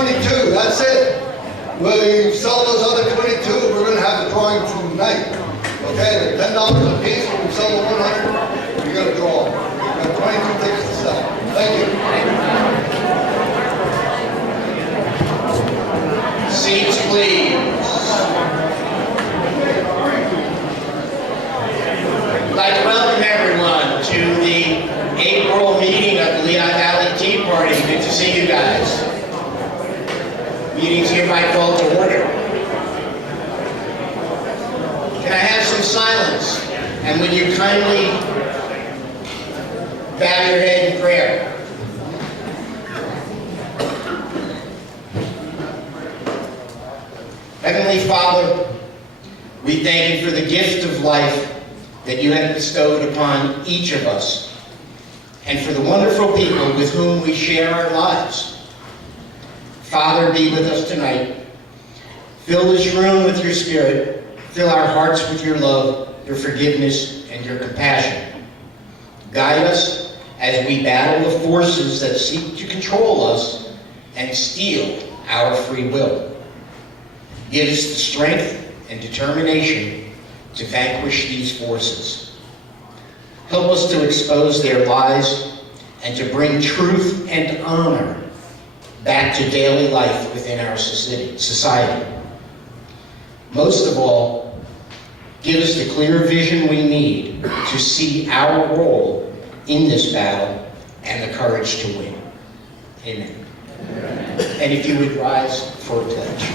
22, that's it. We sell those other 22, we're gonna have the drawing tonight. Okay, they're $10 a piece, when we sell the 100, you're gonna draw. We have 22 tickets to sell. Thank you. Seats, please. I'd like to welcome everyone to the April meeting of the Lehigh Valley Tea Party. Good to see you guys. Meeting's hereby called to order. Can I have some silence? And would you kindly bow your head in prayer? Heavenly Father, we thank you for the gift of life that you have bestowed upon each of us, and for the wonderful people with whom we share our lives. Father, be with us tonight. Fill this room with your Spirit. Fill our hearts with your love, your forgiveness, and your compassion. Guide us as we battle the forces that seek to control us and steal our free will. Give us the strength and determination to vanquish these forces. Help us to expose their lies and to bring truth and honor back to daily life within our society. Most of all, give us the clear vision we need to see our role in this battle and the courage to win. Amen. And if you would rise for a pledge.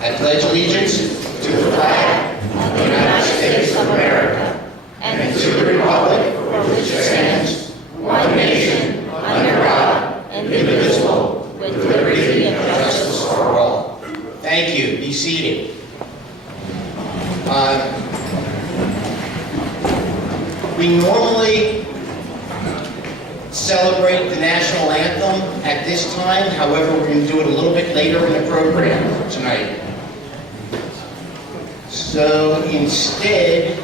I pledge allegiance to the flag of the United States of America and to the republic for which it stands, one nation, under God, indivisible, with liberty and justice for all. Thank you. Be seated. We normally celebrate the national anthem at this time. However, we're going to do it a little bit later in the program tonight. So instead,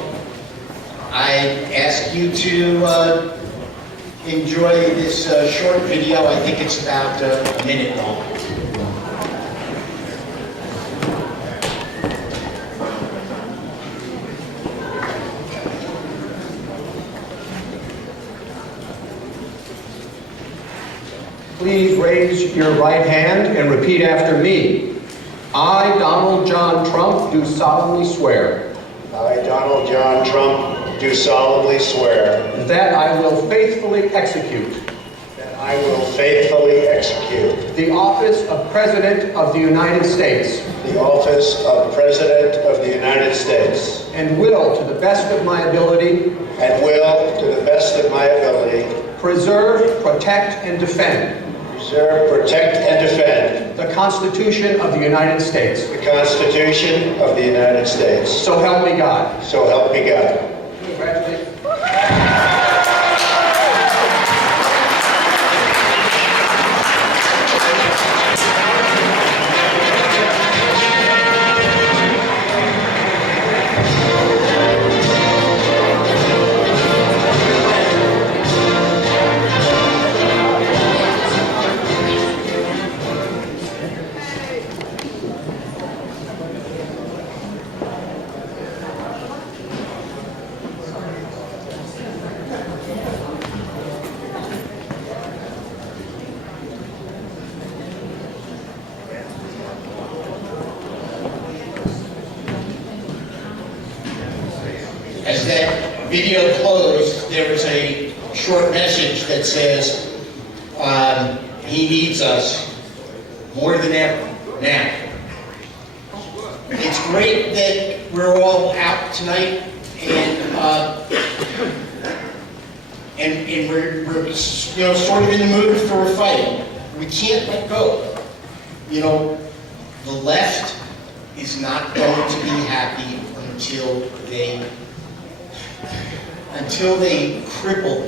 I ask you to enjoy this short video. I think it's about a minute long. Please raise your right hand and repeat after me. I, Donald John Trump, do solemnly swear. I, Donald John Trump, do solemnly swear. That I will faithfully execute. That I will faithfully execute. The office of President of the United States. The office of President of the United States. And will, to the best of my ability. And will, to the best of my ability. Preserve, protect, and defend. Preserve, protect, and defend. The Constitution of the United States. The Constitution of the United States. So help me God. So help me God. Congratulations. As that video closed, there was a short message that says, he needs us more than ever now. It's great that we're all out tonight and we're sort of in the mood for a fight. We can't let go. You know, the left is not going to be happy until they cripple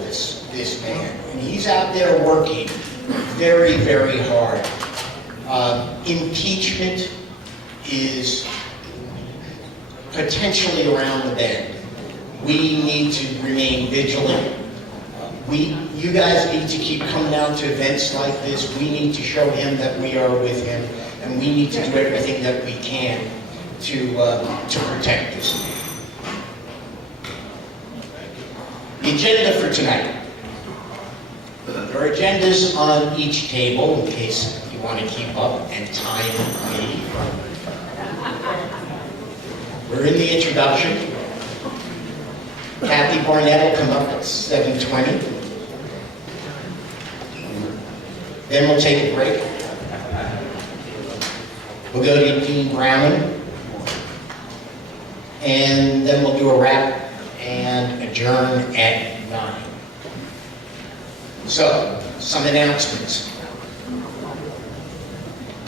this man. And he's out there working very, very hard. Impeachment is potentially around the bend. We need to remain vigilant. We you guys need to keep coming out to events like this. We need to show him that we are with him, and we need to do everything that we can to protect this. The agenda for tonight. There are agendas on each table in case you want to keep up and time me. We're in the introduction. Kathy Barnette will come up at 7:20. Then we'll take a break. We'll go to Dean Browning. And then we'll do a wrap and adjourn at 9. So, some announcements.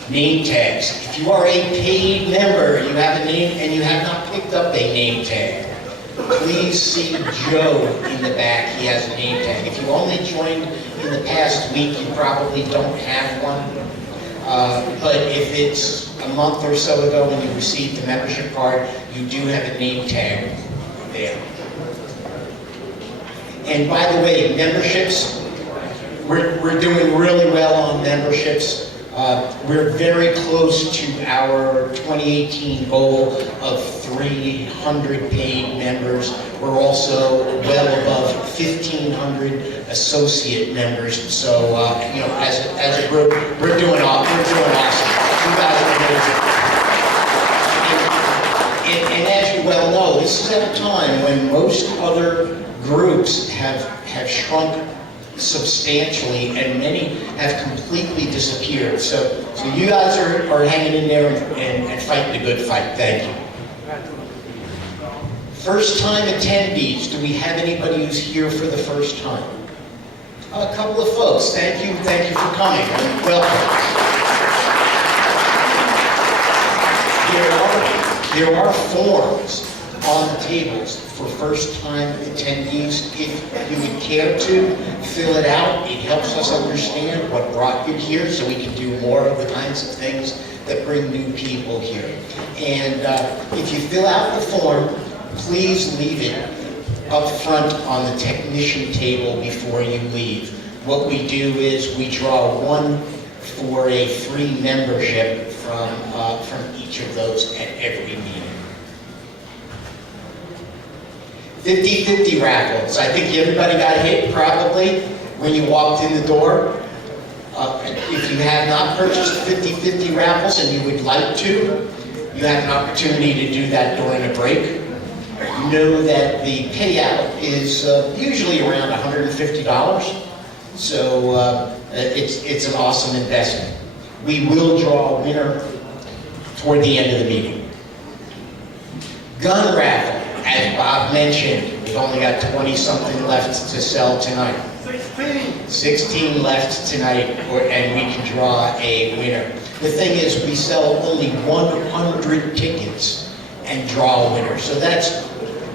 Name tags. If you are a paid member, you have a name and you have not picked up a name tag, please see Joe in the back. He has a name tag. If you only joined in the past week, you probably don't have one. But if it's a month or so ago when you received the membership card, you do have a name tag there. And by the way, memberships, we're doing really well on memberships. We're very close to our 2018 goal of 300 paid members. We're also well above 1,500 associate members. So, you know, as a group, we're doing awesome. You guys are amazing. And as you well know, this is at a time when most other groups have shrunk substantially, and many have completely disappeared. So you guys are hanging in there and fighting a good fight. Thank you. First time attendees. Do we have anybody who's here for the first time? A couple of folks. Thank you for coming. Welcome. There are forms on the tables for first-time attendees. If you would care to fill it out, it helps us understand what brought you here so we can do more of the kinds of things that bring new people here. And if you fill out the form, please leave it up front on the technician table before you leave. What we do is we draw one for a free membership from each of those at every meeting. 50-50 raffles. I think everybody got hit probably when you walked in the door. If you have not purchased 50-50 raffles and you would like to, you have an opportunity to do that during a break. Know that the payout is usually around $150. So it's an awesome investment. We will draw a winner toward the end of the meeting. Gun raffle. As Bob mentioned, we've only got 20-something left to sell tonight. 16 left tonight, and we can draw a winner. The thing is, we sell only 100 tickets and draw a winner. So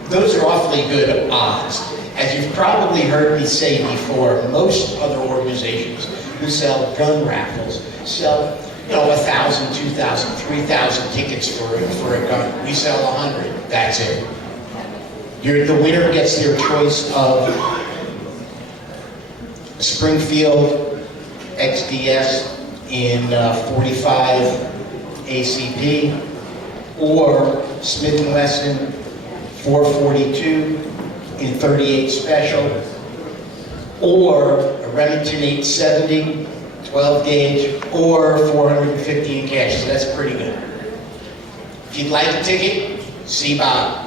those are awfully good odds. As you've probably heard me say before, most other organizations who sell gun raffles sell 1,000, 2,000, 3,000 tickets for a gun. We sell 100. That's it. The winner gets their choice of Springfield XDS in 45 ACP, or Smith & Wesson 442 in 38 Special, or a Remington 870 12 gauge, or 450 in cash. So that's pretty good. If you'd like a ticket, see Bob.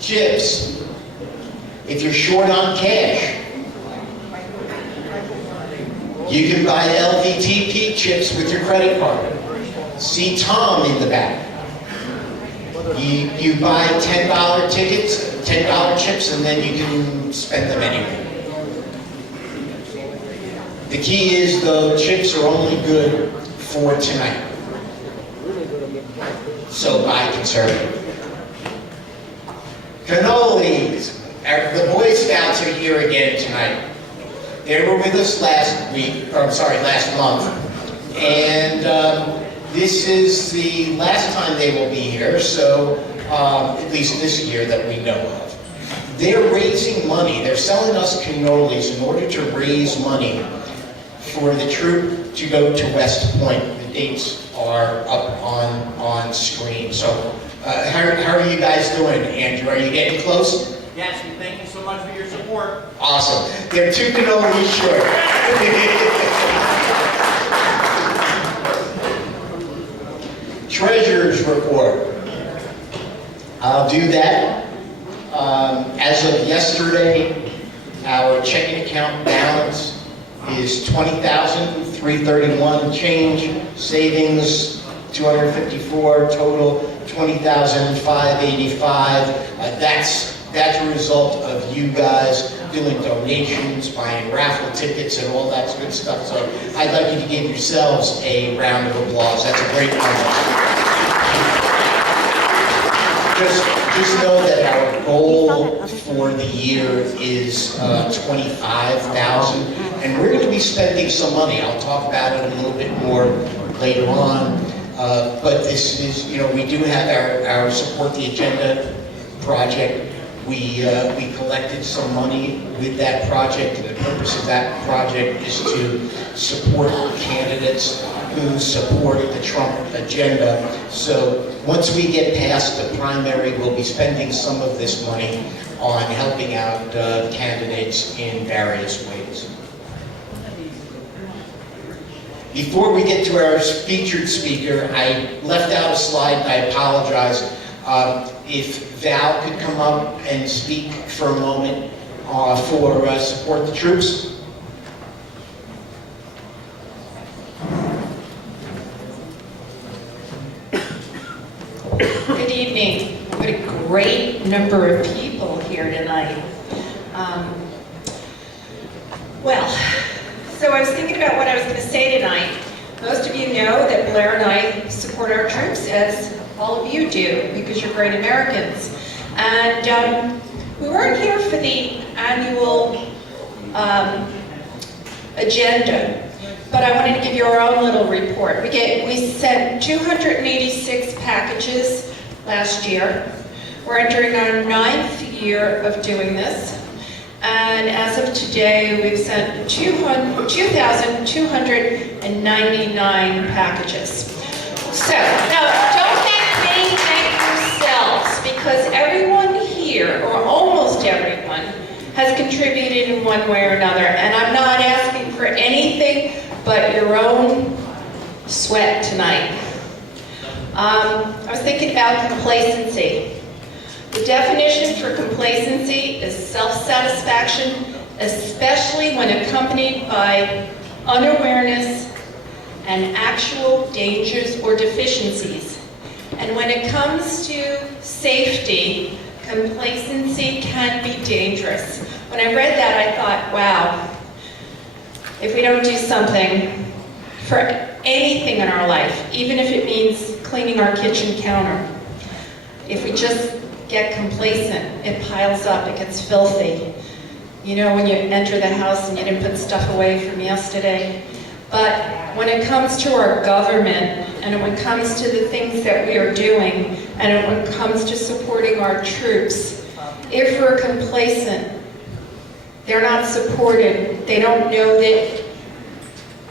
Chips. If you're short on cash, you can buy LVTP chips with your credit card. See Tom in the back. You buy $10 tickets, $10 chips, and then you can spend them anywhere. The key is the chips are only good for tonight. So buy conservative. Cannolis. The Boy Scouts are here again tonight. They were with us last month. And this is the last time they will be here, so at least this year that we know of. they're raising money. They're selling us cannolis in order to raise money for the troop to go to West Point. The dates are up on screen. So how are you guys doing, Andrew? Are you getting close? Yes, we thank you so much for your support. Awesome. They're 2 cannolis short. Treasurer's report. I'll do that. As of yesterday, our checking account balance is $20,331 change, savings 254, total $20,585. That's a result of you guys doing donations, buying raffle tickets, and all that good stuff. So I'd like you to give yourselves a round of applause. That's a great number. Just know that our goal for the year is 25,000, and we're going to be spending some money. I'll talk about it a little bit more later on. But this is, we do have our Support the Agenda project. We collected some money with that project, and the purpose of that project is to support candidates who support the Trump agenda. So once we get past the primary, we'll be spending some of this money on helping out candidates in various ways. Before we get to our featured speaker, I left out a slide, and I apologize. If Val could come up and speak for a moment for Support the Troops. Good evening. What a great number of people here tonight. So I was thinking about what I was going to say tonight. Most of you know that Blair and I support our troops, as all of you do, because you're great Americans. And we weren't here for the annual agenda, but I wanted to give you our own little report. We sent 286 packages last year. We're entering our 9th year of doing this. And as of today, we've sent 2,299 packages. So, now, don't thank yourselves, because everyone here, or almost everyone, has contributed in one way or another. And I'm not asking for anything but your own sweat tonight. I was thinking about complacency. The definition for complacency is self-satisfaction, especially when accompanied by unawareness and actual dangers or deficiencies. And when it comes to safety, complacency can be dangerous. When I read that, I thought, wow, if we don't do something for anything in our life, even if it means cleaning our kitchen counter, if we just get complacent, it piles up, it gets filthy. You know, when you enter the house and you didn't put stuff away from yesterday. But when it comes to our government, and when it comes to the things that we are doing, and when it comes to supporting our troops, if we're complacent, they're not supported. They don't know that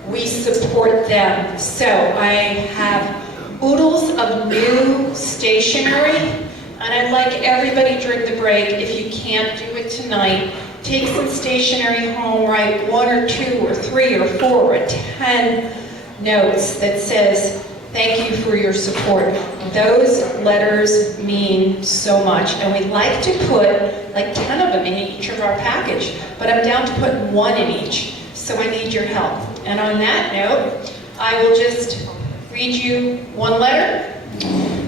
we support them. So I have oodles of new stationery, and I'd like everybody during the break, if you can't do it tonight, take some stationery home, write 1 or 2 or 3 or 4 or 10 notes that says, thank you for your support. Those letters mean so much, and we'd like to put like 10 of them in each of our package, but I'm down to put 1 in each, so I need your help. And on that note, I will just read you 1 letter.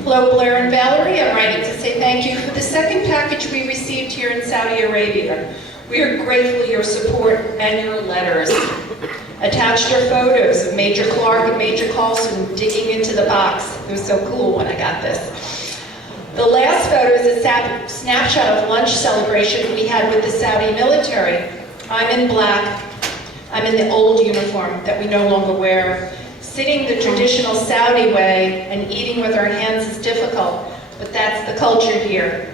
Hello, Blair and Valerie. I'm writing to say thank you for the second package we received here in Saudi Arabia. We are grateful for your support and your letters. Attached are photos of Major Clark and Major Carlson digging into the box. It was so cool when I got this. The last photo is a snapshot of lunch celebration we had with the Saudi military. I'm in black. I'm in the old uniform that we no longer wear. Sitting the traditional Saudi way and eating with our hands is difficult, but that's the culture here.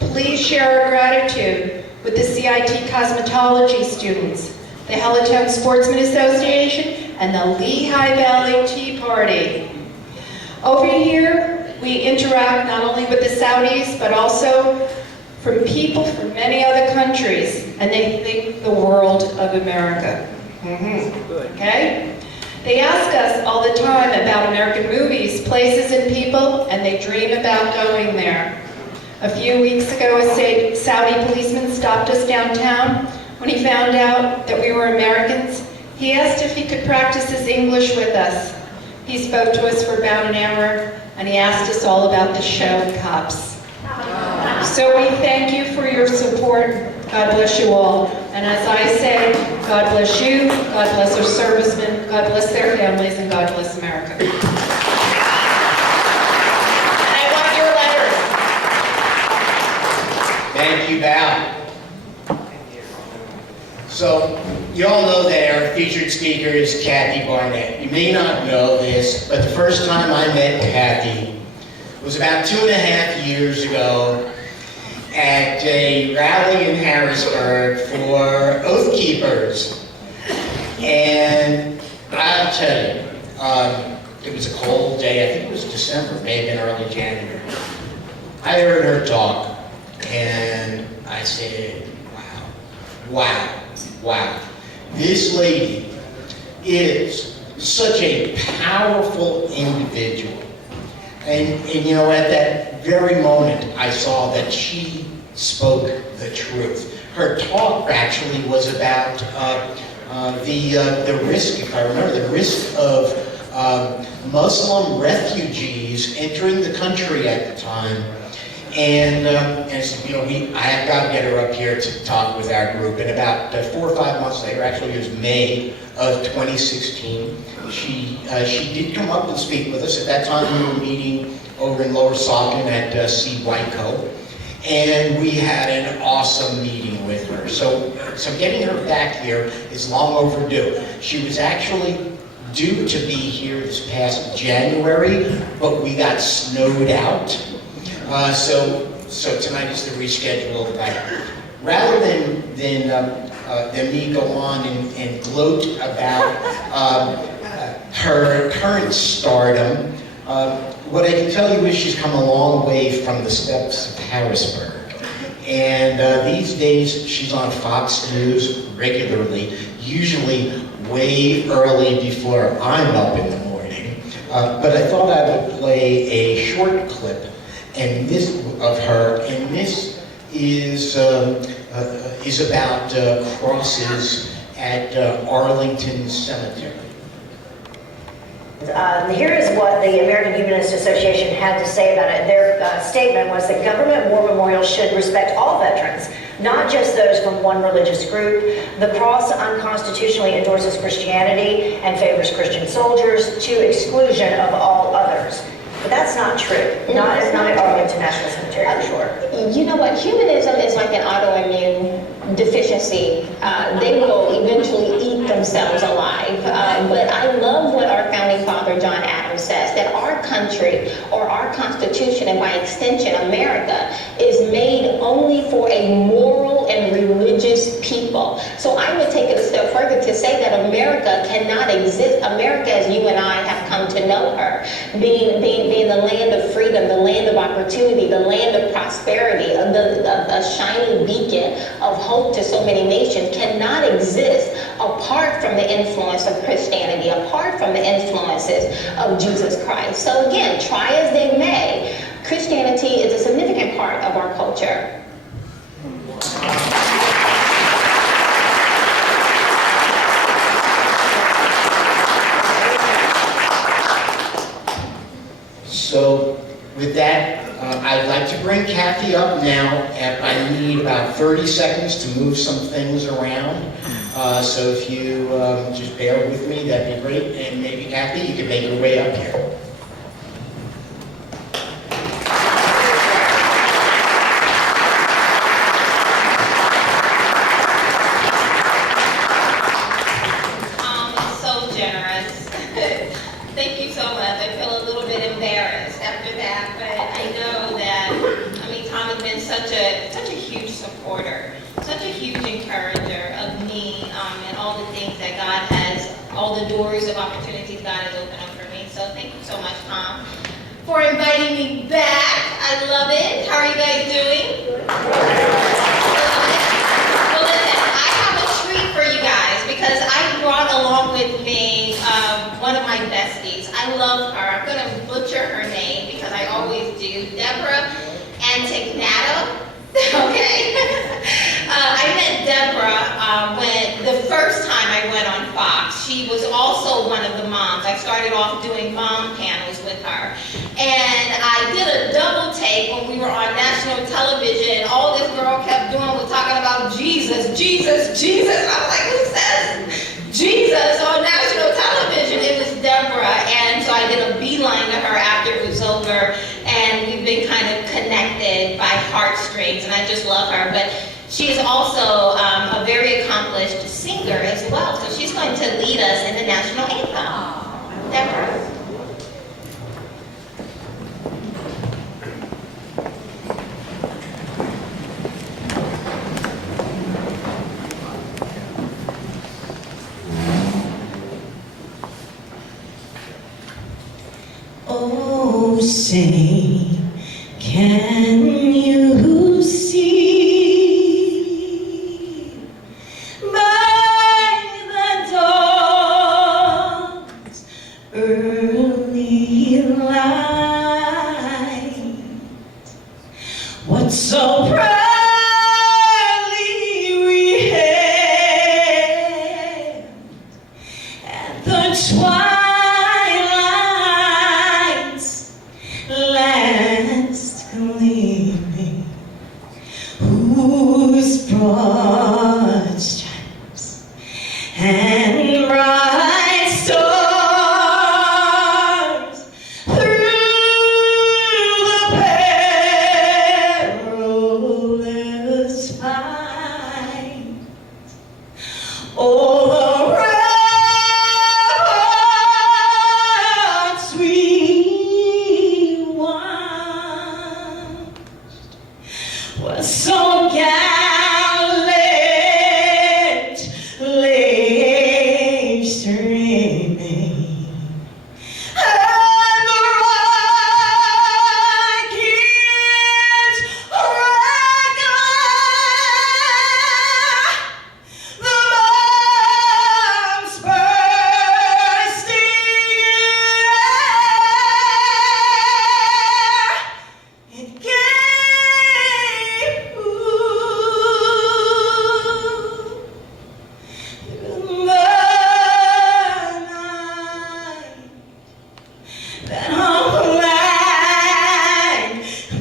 Please share our gratitude with the CIT Cosmetology students, the Helitone Sportsman Association, and the Lehigh Valley Tea Party. Over here, we interact not only with the Saudis, but also from people from many other countries, and they think the world of America. Okay? They ask us all the time about American movies, places, and people, and they dream about going there. A few weeks ago, a Saudi policeman stopped us downtown. When he found out that we were Americans, he asked if he could practice his English with us. He spoke to us for about an hour, and he asked us all about the show Cops. So we thank you for your support. God bless you all. And as I say, God bless you, God bless our servicemen, God bless their families, and God bless America. And I want your letters. Thank you, Val. So, you all know that our featured speaker is Kathy Barnette. You may not know this, but the first time I met Kathy was about 2.5 years ago at a rally in Harrisburg for Oath Keepers. And I'll tell you, it was a cold day. I think it was December, may have been early January. I heard her talk, and I said, wow. This lady is such a powerful individual. And you know, at that very moment, I saw that she spoke the truth. Her talk actually was about the risk, if I remember, the risk of Muslim refugees entering the country at the time. And so, you know, I have got to get her up here to talk with our group. And about 4 or 5 months later, actually it was May of 2016, she did come up and speak with us. At that time, we were meeting over in Lower Saucon at C. Whiteco, and we had an awesome meeting with her. So getting her back here is long overdue. She was actually due to be here this past January, but we got snowed out. So tonight is the rescheduled night. Rather than me go on and gloat about her current stardom, what I can tell you is she's come a long way from the steps of Harrisburg. And these days she's on Fox News regularly, usually way early before I'm up in the morning. But I thought I would play a short clip and this of her, and this is about crosses at Arlington Cemetery. Here is what the American Humanist Association had to say about it. Their statement was that government war memorials should respect all veterans, not just those from one religious group. The cross unconstitutionally endorses Christianity and favors Christian soldiers to exclusion of all others. But that's not true. Not at Arlington National Cemetery, for sure. You know what? Humanism is like an autoimmune deficiency. They will eventually eat themselves alive. But I love what our founding father, John Adams, says, that our country, or our Constitution, and by extension, America, is made only for a moral and religious people. So I would take it a step further to say that America cannot exist. America, as you and I have come to know her, being the land of freedom, the land of opportunity, the land of prosperity, a shining beacon of hope to so many nations, cannot exist apart from the influence of Christianity, apart from the influences of Jesus Christ. So again, try as they may, Christianity is a significant part of our culture. So with that, I'd like to bring Kathy up now, and I need about 30 seconds to move some things around. So if you just bear with me, that'd be great. And maybe Kathy, you can make your way up here. So generous. Thank you so much. I feel a little bit embarrassed after that, but I know that, Tom has been such a the doors of opportunities God has opened up for me. So thank you so much, Tom, for inviting me back. I love it. How are you guys doing? Well, listen, I have a treat for you guys because I brought along with me one of my besties. I love her. I'm going to butcher her name because I always do. Deborah Antignato. Okay. I met Deborah when the first time I went on Fox. She was also one of the moms. I started off doing mom panels with her. And I did a double take when we were on national television. All this girl kept doing was talking about Jesus, Jesus, Jesus. I was like, who says Jesus on national television? It was Deborah. And so I did a beeline to her after it was over. And we've been kind of connected by heartstrings. And I just love her. But she is also a very accomplished singer as well. So she's going to lead us in the national anthem. Deborah. Oh, say, can you see by the dawn's early light what so proudly we hailed at the twilight's last gleaming, whose broad stripes and bright stars through the perilous fight all around sweet wine was so gallantly streaming, and the rockets rang the bombs bursting in air. It gave through the night that our flag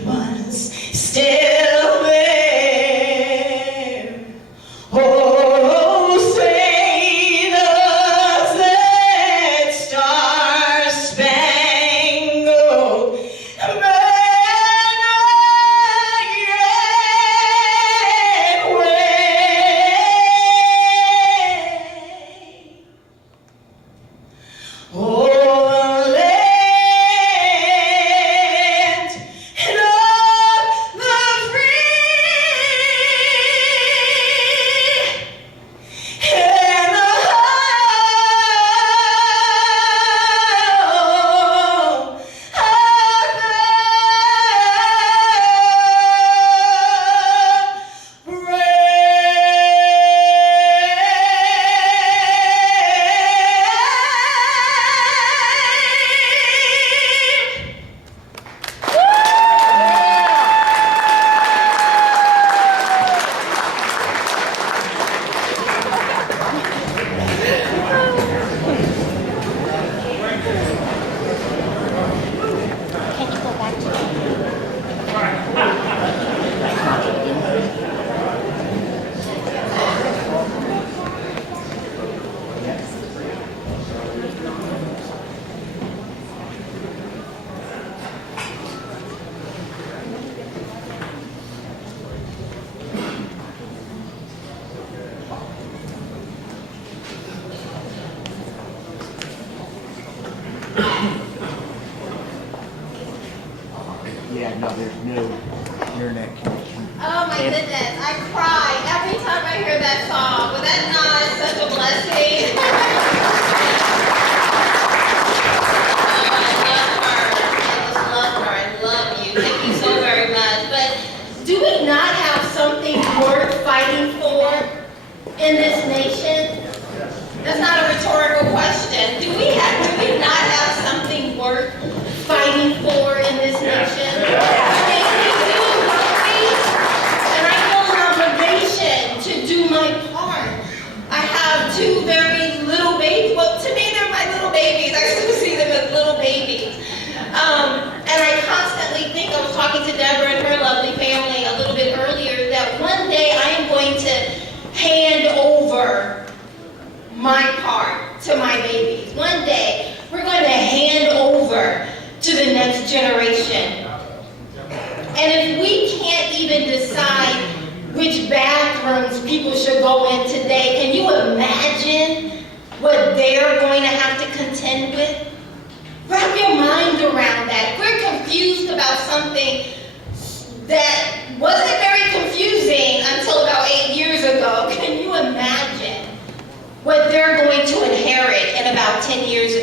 was still there. Oh, say does that star-spangled banner yet wave? Oh, the land and of the free and the home of the Yeah, no, there's no internet connection. Oh my goodness, I cry every time I hear that song. Was that not such a blessing? babies. I still see them as little babies. And I constantly think, I was talking to Deborah and her lovely family a little bit earlier, that one day I am going to hand over my part to my babies. One day, we're going to hand over to the next generation. And if we can't even decide which bathrooms people should go in today, can you imagine what they're going to have to contend with? Wrap your mind around that. We're confused about something that wasn't very confusing until about 8 years ago. Can you imagine what they're going to inherit in about 10 years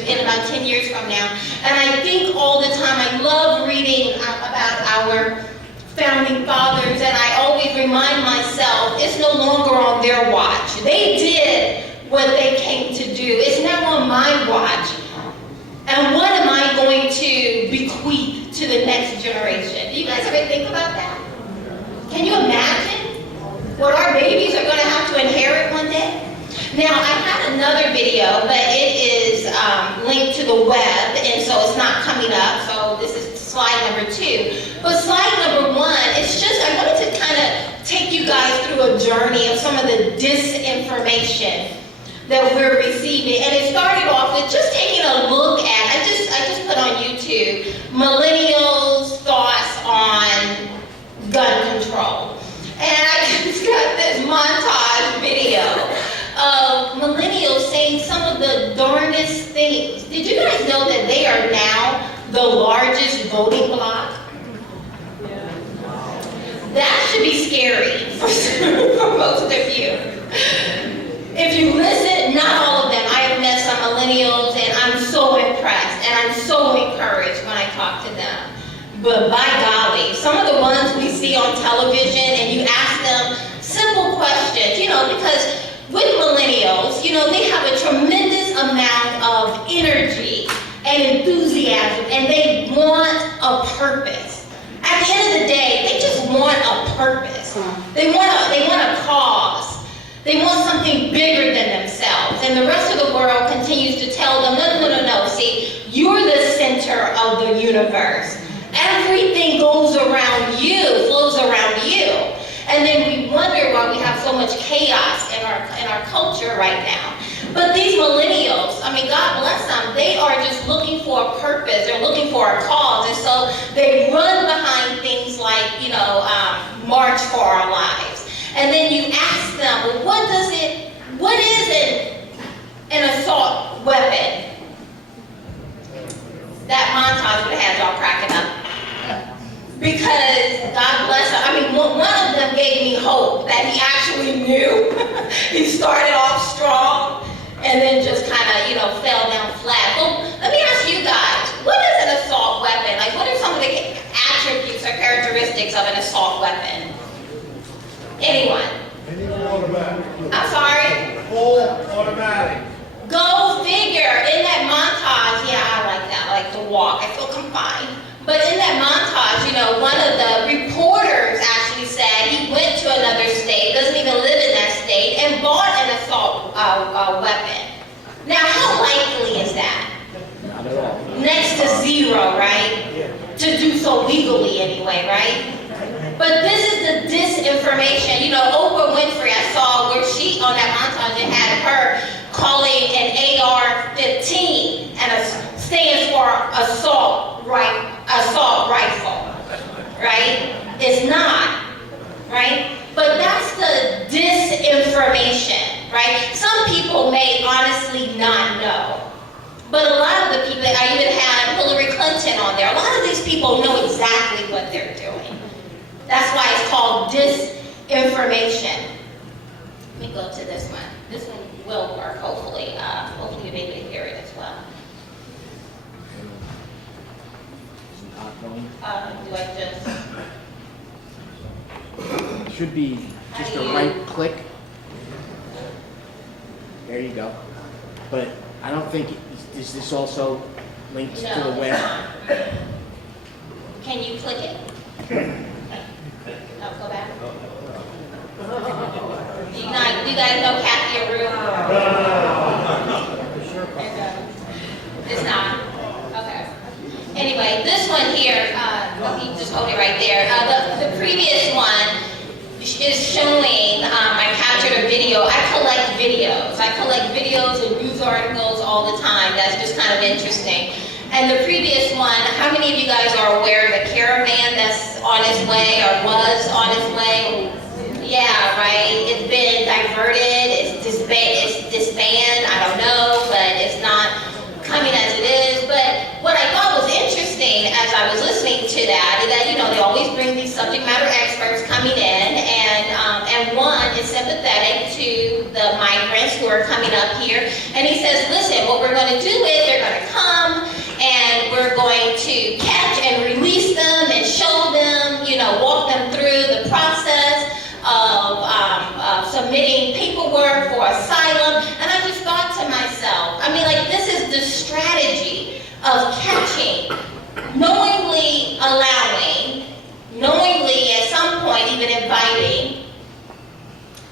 from now? And I think all the time, I love reading about our founding fathers, and I always remind myself, it's no longer on their watch. They did what they came to do. It's now on my watch. And what am I going to bequeath to the next generation? Do you guys ever think about that? Can you imagine what our babies are going to have to inherit one day? Now, I had another video, but it is linked to the web, and so it's not coming up, so this is slide number 2. But slide number 1, it's just, I wanted to kind of take you guys through a journey of some of the disinformation that we're receiving. And it started off with just taking a look at, I just put on YouTube, millennials' thoughts on gun control. And I just got this montage video of millennials saying some of the darndest things. Did you guys know that they are now the largest voting bloc? That should be scary for most of you. If you listen, not all of them. I have met some millennials, and I'm so impressed, and I'm so encouraged when I talk to them. But by golly, some of the ones we see on television, and you ask them simple questions, because with millennials, they have a tremendous amount of energy and enthusiasm, and they want a purpose. At the end of the day, they just want a purpose. They want a cause. They want something bigger than themselves. And the rest of the world continues to tell them, no. See, you're the center of the universe. Everything goes around you, flows around you. And then we wonder why we have so much chaos in our culture right now. But these millennials, God bless them, they are just looking for a purpose. They're looking for a cause. And so they run behind things like, March for Our Lives. And then you ask them, well, what is an assault weapon? That montage would have had y'all cracking up. Because, God bless her, one of them gave me hope that he actually knew. He started off strong and then just kind of, fell down flat. Well, let me ask you guys, what is an assault weapon? Like, what are some of the attributes or characteristics of an assault weapon? Anyone? Automatic. I'm sorry? Full automatic. Go figure. In that montage, yeah, I like that. I like to walk. I feel confined. But in that montage, one of the reporters actually said he went to another state, doesn't even live in that state, and bought an assault weapon. Now, how likely is that? Not at all. Next to zero, right? To do so legally anyway, right? But this is the disinformation. Oprah Winfrey, I saw where she, on that montage, it had her calling an AR-15, and it stands for assault rifle, right? It's not, right? But that's the disinformation, right? Some people may honestly not know. But a lot of the people, I even had Hillary Clinton on there, a lot of these people know exactly what they're doing. That's why it's called disinformation. Let me go to this one. This one will work, hopefully. Hopefully you'll be able to hear it as well. Do I just... It should be just a right click. There you go. But I don't think, is this also linked to the web? Can you click it? Oh, go back. Do you guys know Kathy Barnette? totally right there. The previous one is showing, I captured a video. I collect videos. I collect videos and news articles all the time. That's just kind of interesting. And the previous one, how many of you guys are aware of a caravan that's on its way or was on its way? Yeah, right. It's been diverted. It's disbanded. I don't know, but it's not coming as it is. But what I thought was interesting as I was listening to that is that, you know, they always bring these subject matter experts coming in, and one is sympathetic to the migrants who are coming up here. And he says, listen, what we're going to do is they're going to come and we're going to catch and release them and show them, you know, walk them through the process of submitting paperwork for asylum. And I just thought to myself, I mean, like, this is the strategy of catching, knowingly allowing, knowingly at some point even inviting.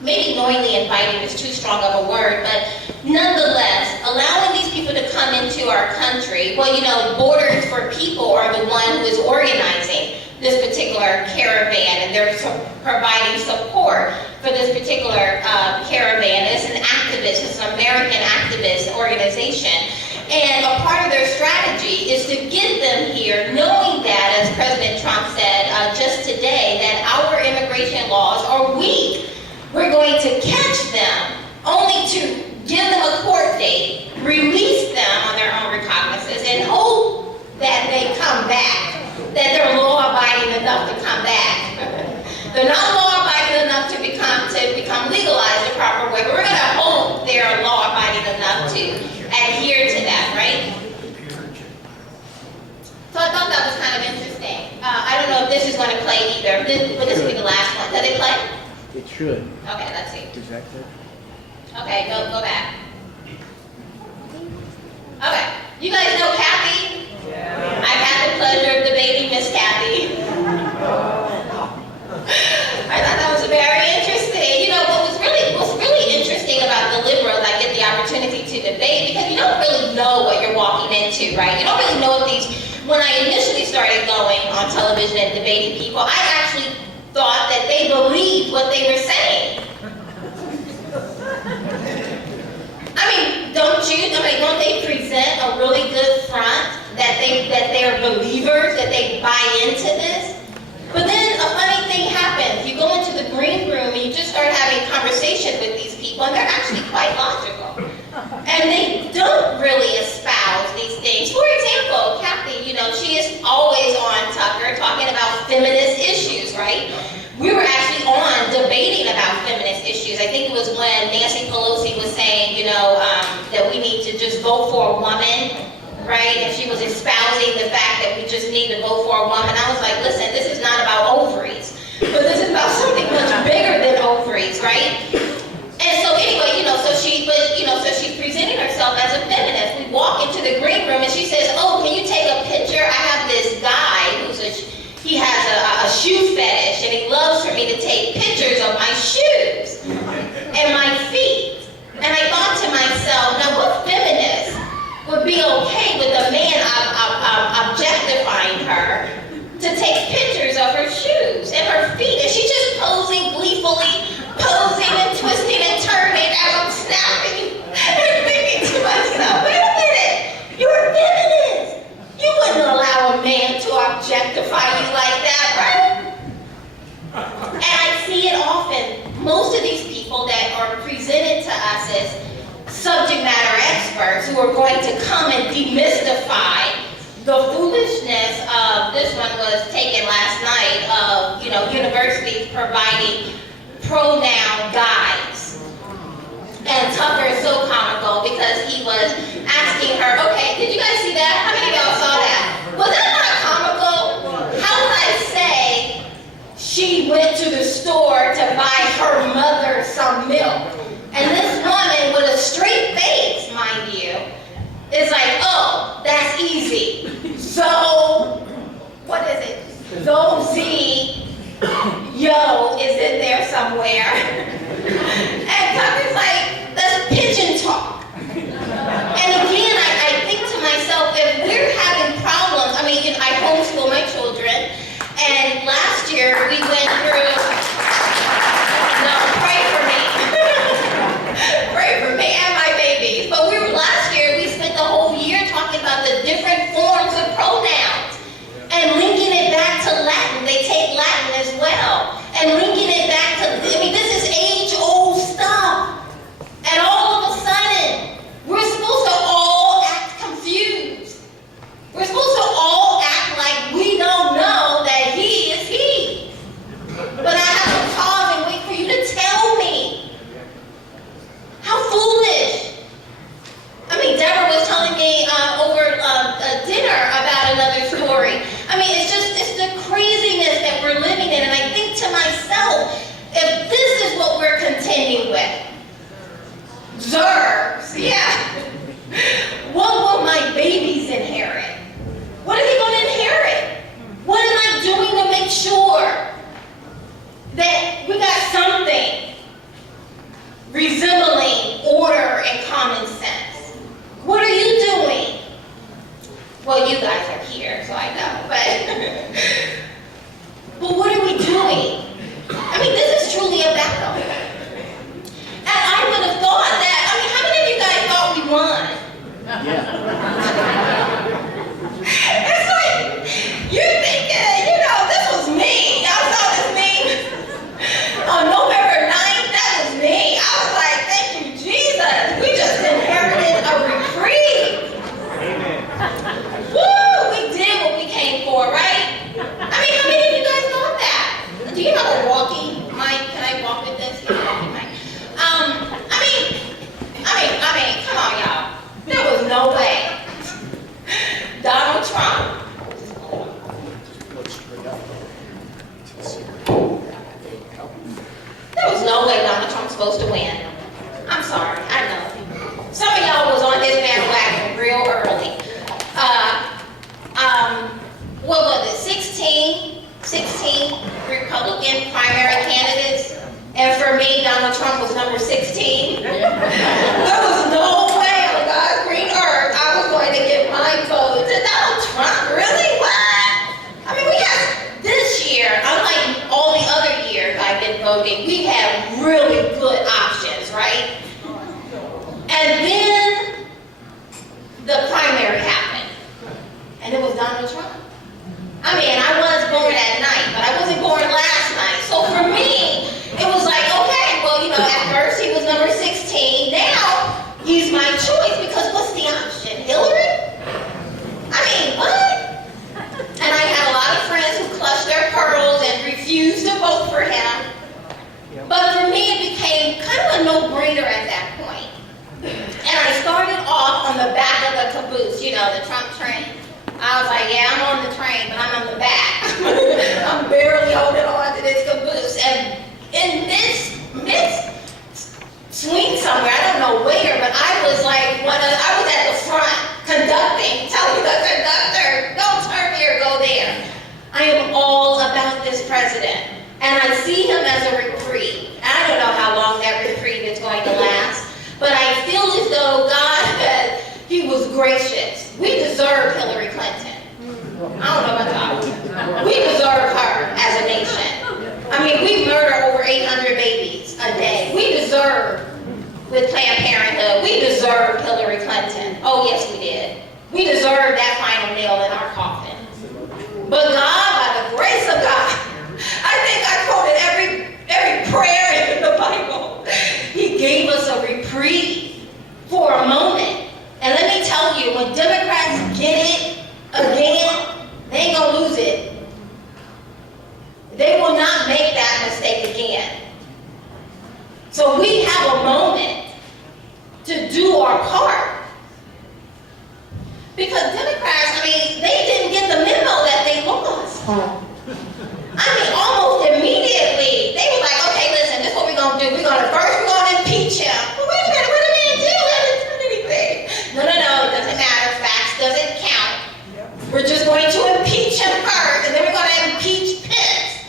Maybe knowingly inviting is too strong of a word, but nonetheless, allowing these people to come into our country. Well, you know, Borders for People are the one who is organizing this particular caravan, and they're providing support for this particular caravan. It's an activist, it's an American activist organization. And a part of their strategy is to get them here, knowing that, as President Trump said just today, that our immigration laws are weak. We're going to catch them, only to give them a court date, release them on their own recognizance, and hope that they come back, that they're law-abiding enough to come back. They're not law-abiding enough to become legalized the proper way, but we're going to hope they're law-abiding enough to adhere to that, right? So I thought that was kind of interesting. I don't know if this is going to play either, but this will be the last one. Does it play? It should. Okay, let's see. Is that good? Okay, go back. Okay, you guys know Kathy? Yeah. I've had the pleasure of debating Miss Kathy. I thought that was very interesting. You know, what's really interesting about the liberals, I get the opportunity to debate, because you don't really know what you're walking into, right? You don't really know what when I initially started going on television and debating people, I actually thought that they believed what they were saying. I mean, don't they present a really good front that they're believers, that they buy into this? But then a funny thing happens. You go into the green room and you just start having conversation with these people, and they're actually quite logical. And they don't really espouse these things. For example, Kathy, you know, she is always on Tucker talking about feminist issues, right? We were actually on debating about feminist issues. I think it was when Nancy Pelosi was saying, you know, that we need to just vote for a woman, right? And she was espousing the fact that we just need to vote for a woman. I was like, listen, this is not about ovaries, but this is about something much bigger than ovaries, right? And so anyway, so she's presenting herself as a feminist. We walk into the green room and she says, oh, can you take a picture? I have this guy he has a shoe fetish, and he loves for me to take pictures of my shoes and my feet. And I thought to myself, now what feminist would be okay with a man objectifying her to take pictures of her shoes and her feet? And she's just posing gleefully, posing and twisting and turning as I'm snapping and thinking to myself, wait a minute, you're a feminist. You wouldn't allow a man to objectify you like that, right? And I see it often. Most of these people that are presented to us as subject matter experts who are going to come and demystify the foolishness of, this one was taken last night, of, universities providing pronoun guides. And Tucker is so comical because he was asking her, okay, did you guys see that? How many of y'all saw that? Was that not comical? How would I say she went to the store to buy her mother some milk? And this woman with a straight face, mind you, is like, oh, that's easy. So, what is it? Zozy Yo is in there somewhere. And Tucker's like, that's pigeon talk. And again, I think to myself, if we're having problems, I homeschool my children, and caboose, you know, the Trump train. I was like, yeah, I'm on the train, but I'm on the back. I'm barely holding on to this caboose. And in this swing somewhere, I don't know where, but I was like, I was at the front conducting, telling the conductor, don't turn here, go there. I am all about this president. And I see him as a reprieve. I don't know how long that reprieve is going to last, but I feel as though God he was gracious. We deserve Hillary Clinton. I don't know about y'all. We deserve her as a nation. I mean, we murder over 800 babies a day. We deserve, with Planned Parenthood, we deserve Hillary Clinton. Oh, yes, we did. We deserve that final nail in our coffin. But God, by the grace of God, I think I quoted every prayer in the Bible. He gave us a reprieve for a moment. And let me tell you, when Democrats get it again, they ain't gonna lose it. They will not make that mistake again. So we have a moment to do our part. Because Democrats, I mean, they didn't get the memo that they lost. I mean, almost immediately, they were like, okay, listen, this is what we're gonna do. We're gonna impeach him. Well, wait a minute, what did they do? They haven't done anything. No, it doesn't matter. Facts doesn't count. We're just going to impeach him first, and then we're going to impeach Pence.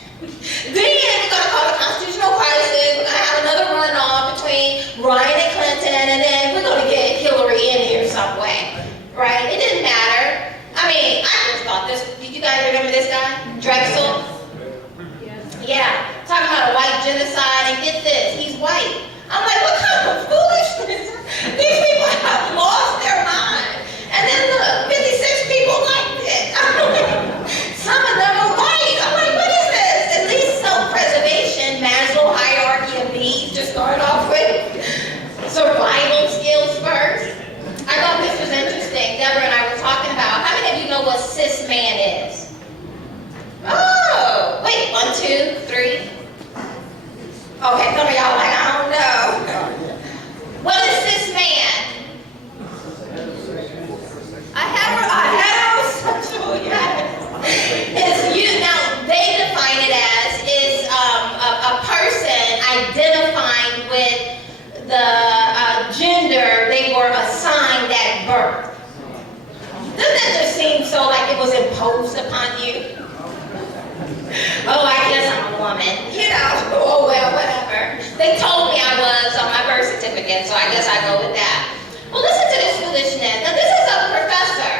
Then we're going to call a constitutional crisis. We're going to have another runoff between Ryan and Clinton, and then we're going to get Hillary in here some way. Right? It didn't matter. I mean, I just thought this. Did you guys remember this guy? Drexel? Yeah. Talking about a white genocide, and get this, he's white. I'm like, what kind of foolishness? These people have lost their mind. And then look, 56 people liked it. Some of them are white. I'm like, what is this? At least self-preservation, Maslow hierarchy of needs, just start off with survival skills first. I thought this was interesting. Deborah and I were talking about, how many of you know what cis man is? Oh, wait, 1, 2, 3. Okay, some of y'all like, I don't know. What is cis man? A heterosexual, yes. Now, they define it as is a person identifying with the gender they were assigned at birth. Doesn't that just seem so like it was imposed upon you? Oh, I guess I'm a woman. You know, oh well, whatever. They told me I was on my birth certificate, so I guess I go with that. Well, listen to this foolishness. Now, this is a professor.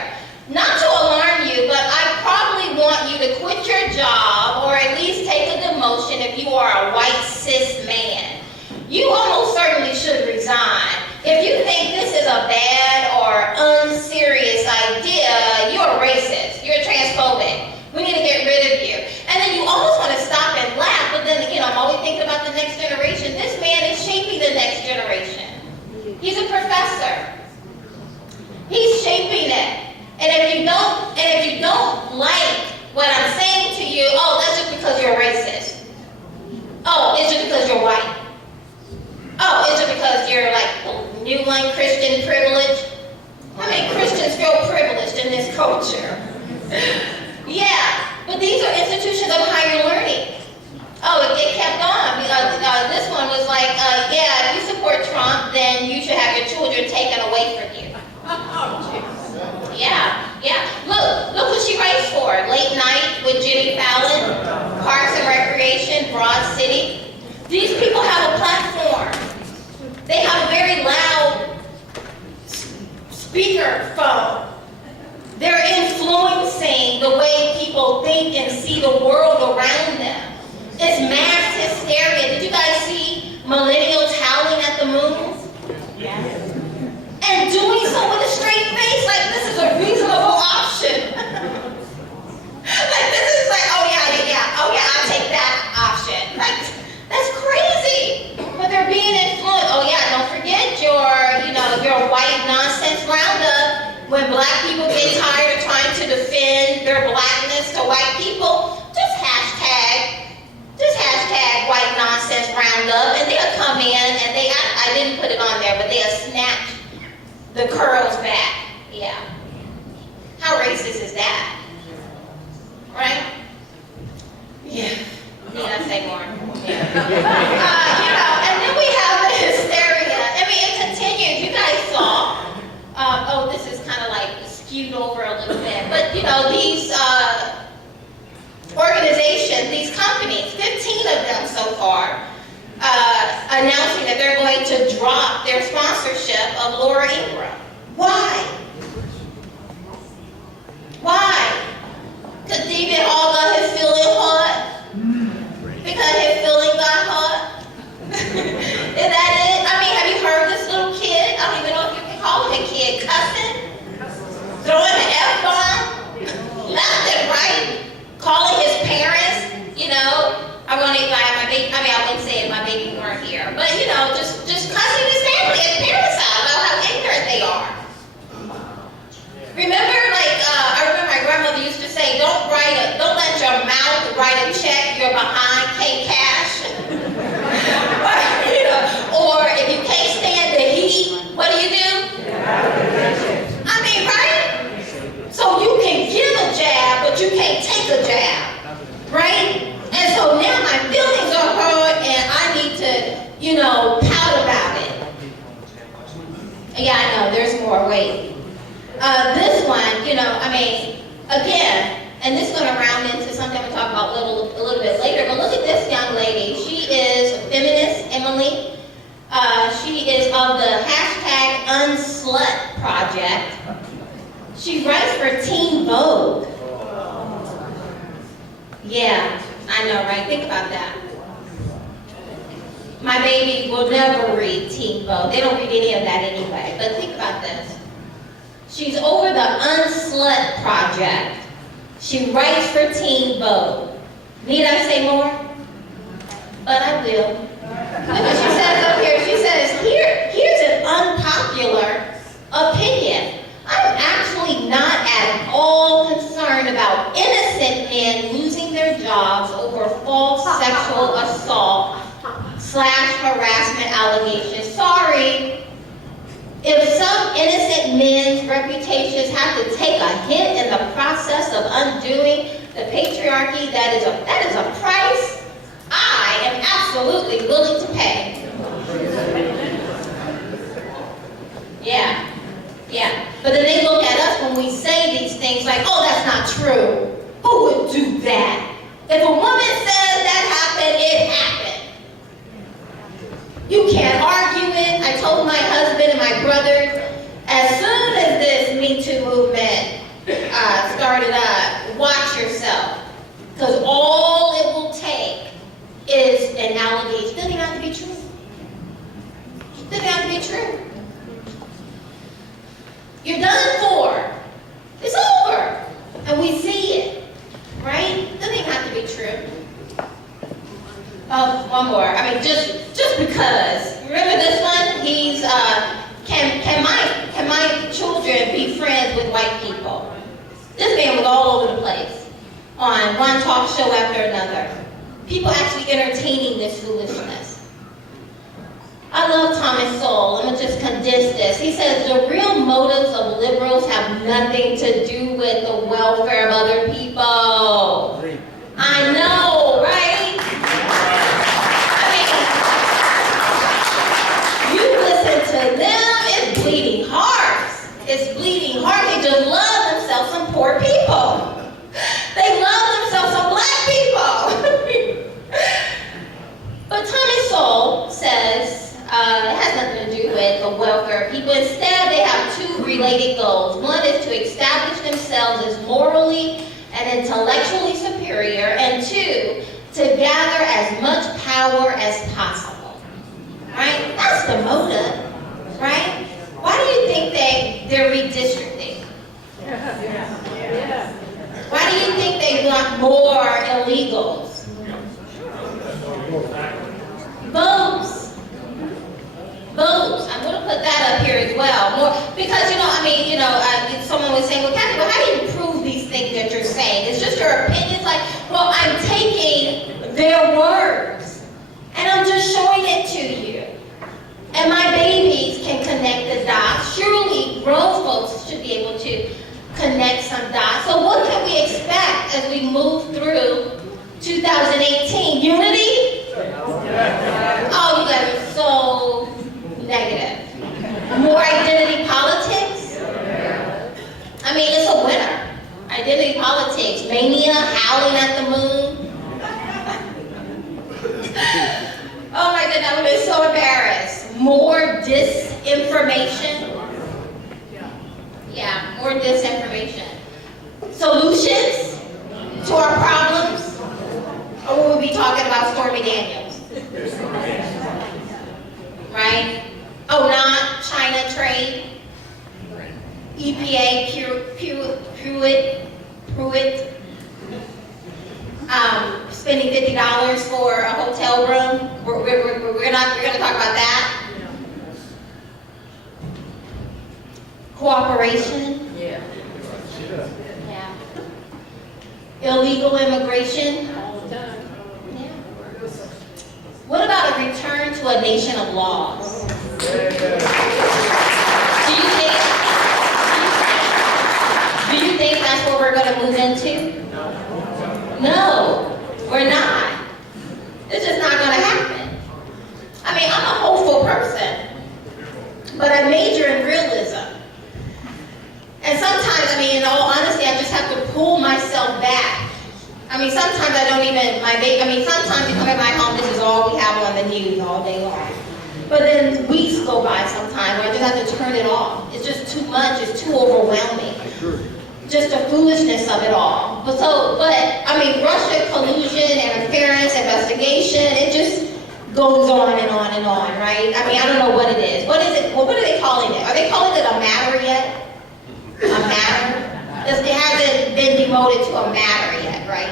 Not to alarm you, but I probably want you to quit your job or at least take a demotion if you are a white cis man. You almost certainly should resign. If you think this is a bad or unserious idea, you're a racist. You're transphobic. We need to get rid of you. And then you almost want to stop and laugh, but then, I'm always thinking about the next generation. This man is shaping the next generation. He's a professor. He's shaping it. And if you don't like what I'm saying to you, oh, that's just because you're racist. Oh, it's just because you're white. Oh, it's just because you're like new line Christian privilege. How many Christians feel privileged in this culture? Yeah, but these are institutions of higher learning. Oh, it kept on. This one was like, yeah, if you support Trump, then you should have your children taken away from you. Yeah. Look what she writes for. Late Night with Jimmy Fallon, Parks and Recreation, Broad City. These people have a platform. They have a very loud speaker phone. They're influencing the way people think and see the world around them. It's mass hysteria. Did you guys see millennials howling at the moon? Yes. And doing so with a straight face, like this is a reasonable option. Like this is like, oh yeah, I'll take that option. Like, that's crazy. But they're being influenced. Oh yeah, don't forget your white nonsense roundup. When black people get tired of trying to defend their blackness to white people, just hashtag white nonsense roundup, and they'll come in and I didn't put it on there, but they'll snatch the curls back. Yeah. How racist is that? Right? Yeah. Need I say more? Yeah. And then we have the hysteria. I mean, it continued. You guys saw. Oh, this is kind of like skewed over a little bit. But, these organizations, these companies, 15 of them so far, announcing that they're going to drop their sponsorship of Laura Ingraham. Why? Why? Because David Hall got his feeling hot? Because his feeling got hot? Is that it? I mean, have you heard this little kid? I don't even know if you can call him a kid. Cussing? Throwing an F-bomb? Left and right? Calling his parents? I wouldn't say it, my baby weren't here. But, just cussing his family and parents out about how ignorant they are. Remember, I remember my grandmother used to say, don't let your mouth write a check you're behind, pay cash. Or if you can't stand the heat, what do? I mean, right? So you can give a jab, but you can't take a jab, right? And so now my feelings are hurt and I need to, pout about it. Yeah, I know, there's more, wait. This one, again, and this is going to round into something we'll talk about a little bit later, but look at this young lady. She is a feminist, Emily. She is of the #Unslut project. She writes for Teen Vogue. Yeah, I know, right? Think about that. My baby will never read Teen Vogue. They don't read any of that anyway, but think about this. She's over the Unslut project. She writes for Teen Vogue. Need I say more? But I will. Look what she says up here. She says, here's an unpopular opinion. I'm actually not at all concerned about innocent men losing their jobs over false sexual assault / harassment allegations. Sorry. If some innocent men's reputations have to take a hit in the process of undoing the patriarchy, that is a price I am absolutely willing to pay. Yeah. But then they look at us when we say these things like, oh, that's not true. Who would do that? If a woman says that happened, it happened. You can't argue it. I told my husband and my brother, as soon as this Me Too movement started up, watch yourself. Because all it will take is an allegation. It doesn't have to be true. It doesn't have to be true. You're done for. It's over. And we see it. Right? It doesn't even have to be true. Oh, one more. I mean, just because. Remember this one? He's can my children be friends with white people? This man was all over the place on one talk show after another. People actually entertaining this foolishness. I love Thomas Sowell. I'm going to just condense this. He says, the real motives of liberals have nothing to do with the welfare of other people. I know, right? I mean, you listen to them, it's bleeding hearts. It's bleeding hearts. They just love themselves some poor people. They love themselves some black people. But Thomas Sowell says, it has nothing to do with the welfare of people. Instead, they have two related goals. One is to establish themselves as morally and intellectually superior, and two, to gather as much power as possible. Right? That's the motive, right? Why do you think they're redistricting? Why do you think they want more illegals? Votes. I'm going to put that up here as well. More, because, someone was saying, well, Kathy, how do you prove these things that you're saying? It's just your opinions. Like, well, I'm taking their words, and I'm just showing it to you. And my babies can connect the dots. Surely grown folks should be able as we move through 2018? Unity? Oh, you guys are so negative. More identity politics? I mean, it's a winner. Identity politics, mania, howling at the moon. Oh my goodness, I'm so embarrassed. More disinformation. Yeah, more disinformation. Solutions to our problems? Or will we be talking about Stormy Daniels? Right? Oh, not China trade. EPA, Pruitt, spending $50 for a hotel room. We're gonna talk about that. Cooperation. Yeah. Illegal immigration. Yeah. What about a return to a nation of laws? Do you think that's what we're going to move into? No, we're not. It's just not going to happen. I mean, I'm a hopeful person, but I major in realism. And sometimes, I mean, in all honesty, I just have to pull myself back. I mean, sometimes I don't even, sometimes you come in my home, this is all we have on the news all day long. But then weeks go by sometimes where I just have to turn it off. It's just too much, it's too overwhelming. Just the foolishness of it all. But I mean, Russia collusion, interference, investigation, it just goes on and on and on, right? I mean, I don't know what it is. What is it? What are they calling it? Are they calling it a matter yet? A matter? It hasn't been demoted to a matter yet, right?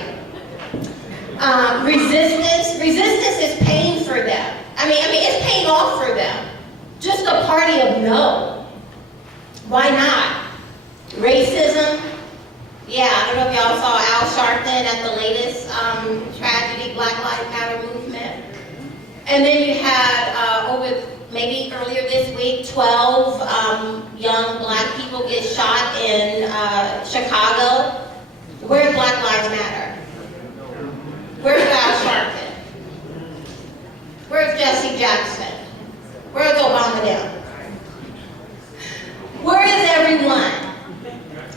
Resistance is paying for them. I mean, it's paying off for them. Just a party of no. Why not? Racism. Yeah, I don't know if y'all saw Al Sharpton at the latest tragedy, Black Lives Matter movement. And then you had, maybe earlier this week, 12 young black people get shot in Chicago. Where's Black Lives Matter? Where's Al Sharpton? Where's Jesse Jackson? Where's Obama down? Where is everyone?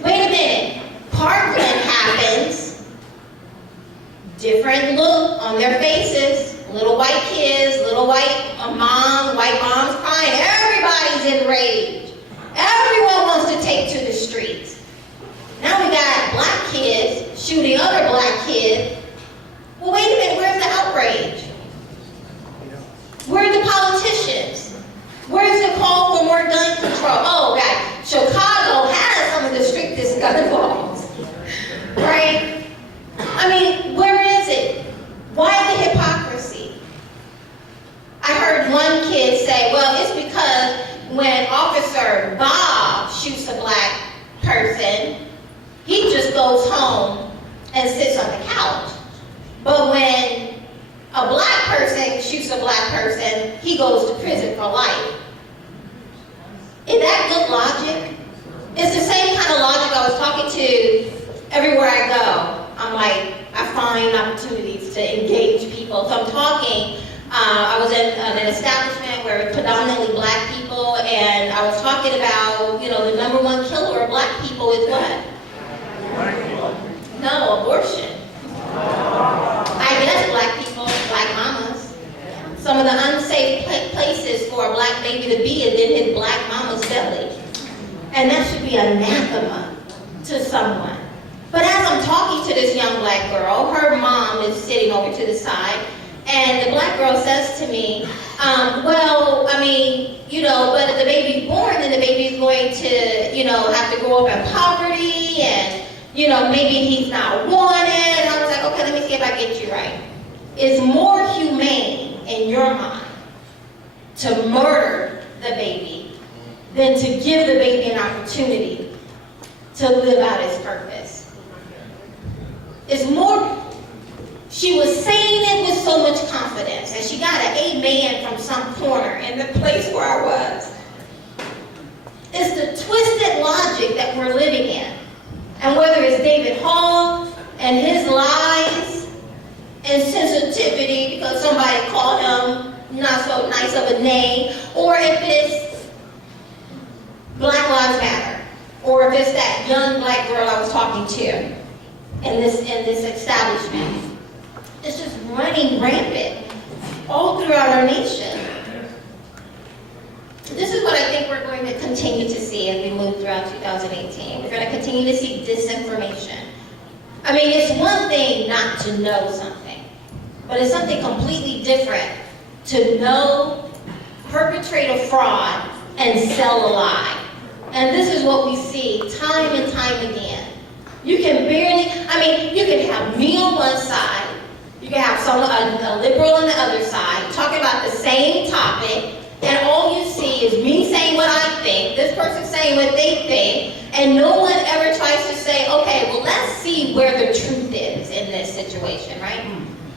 Wait a minute. Parkland happens. Different look on their faces. Little white kids, little white moms crying. Everybody's enraged. Everyone wants to take to the streets. Now we got black kids shooting other black kids. Well, wait a minute, where's the outrage? Where are the politicians? Where's the call for more gun control? Oh, right. Chicago has some of the strictest gun laws, right? I mean, where is it? Why the hypocrisy? I heard one kid say, well, it's because when Officer Bob shoots a black person, he just goes home and sits on the couch. But when a black person shoots a black person, he goes to prison for life. Is that good logic? It's the same kind of logic I was talking to everywhere I go. I'm like, I find opportunities to engage people. So I'm talking, I was in an establishment where it's predominantly black people, and I was talking about, the number one killer of black people is what? No, abortion. I guess black people, black mamas. Some of the unsafe places for a black baby to be is in his black mama's belly. And that should be anathema to someone. But as I'm talking to this young black girl, her mom is sitting over to the side, and the black girl says to me, but if the baby's born, then the baby's going to, have to grow up in poverty, and, maybe he's not wanted. And I was like, okay, let me see if I get you right. It's more humane in your mind to murder the baby than to give the baby an opportunity to live out his purpose. It's more, she was saying it with so much confidence, and she got an amen from some corner in the place where I was. It's the twisted logic that we're living in. And whether it's David Hall and his lies and sensitivity because somebody called him not so nice of a name, or if it's Black Lives Matter, or if it's that young black girl I was talking to in this establishment. It's just running rampant all throughout our nation. This is what I think we're going to continue to see as we move throughout 2018. We're going to continue to see disinformation. I mean, it's one thing not to know something, but it's something completely different to know, perpetrate a fraud, and sell a lie. And this is what we see time and time again. You can barely, I mean, you can have me on one side, you can have a liberal on the other side, talking about the same topic, and all you see is me saying what I think, this person saying what they think, and no one ever tries to say, okay, well, let's see where the truth is in this situation, right?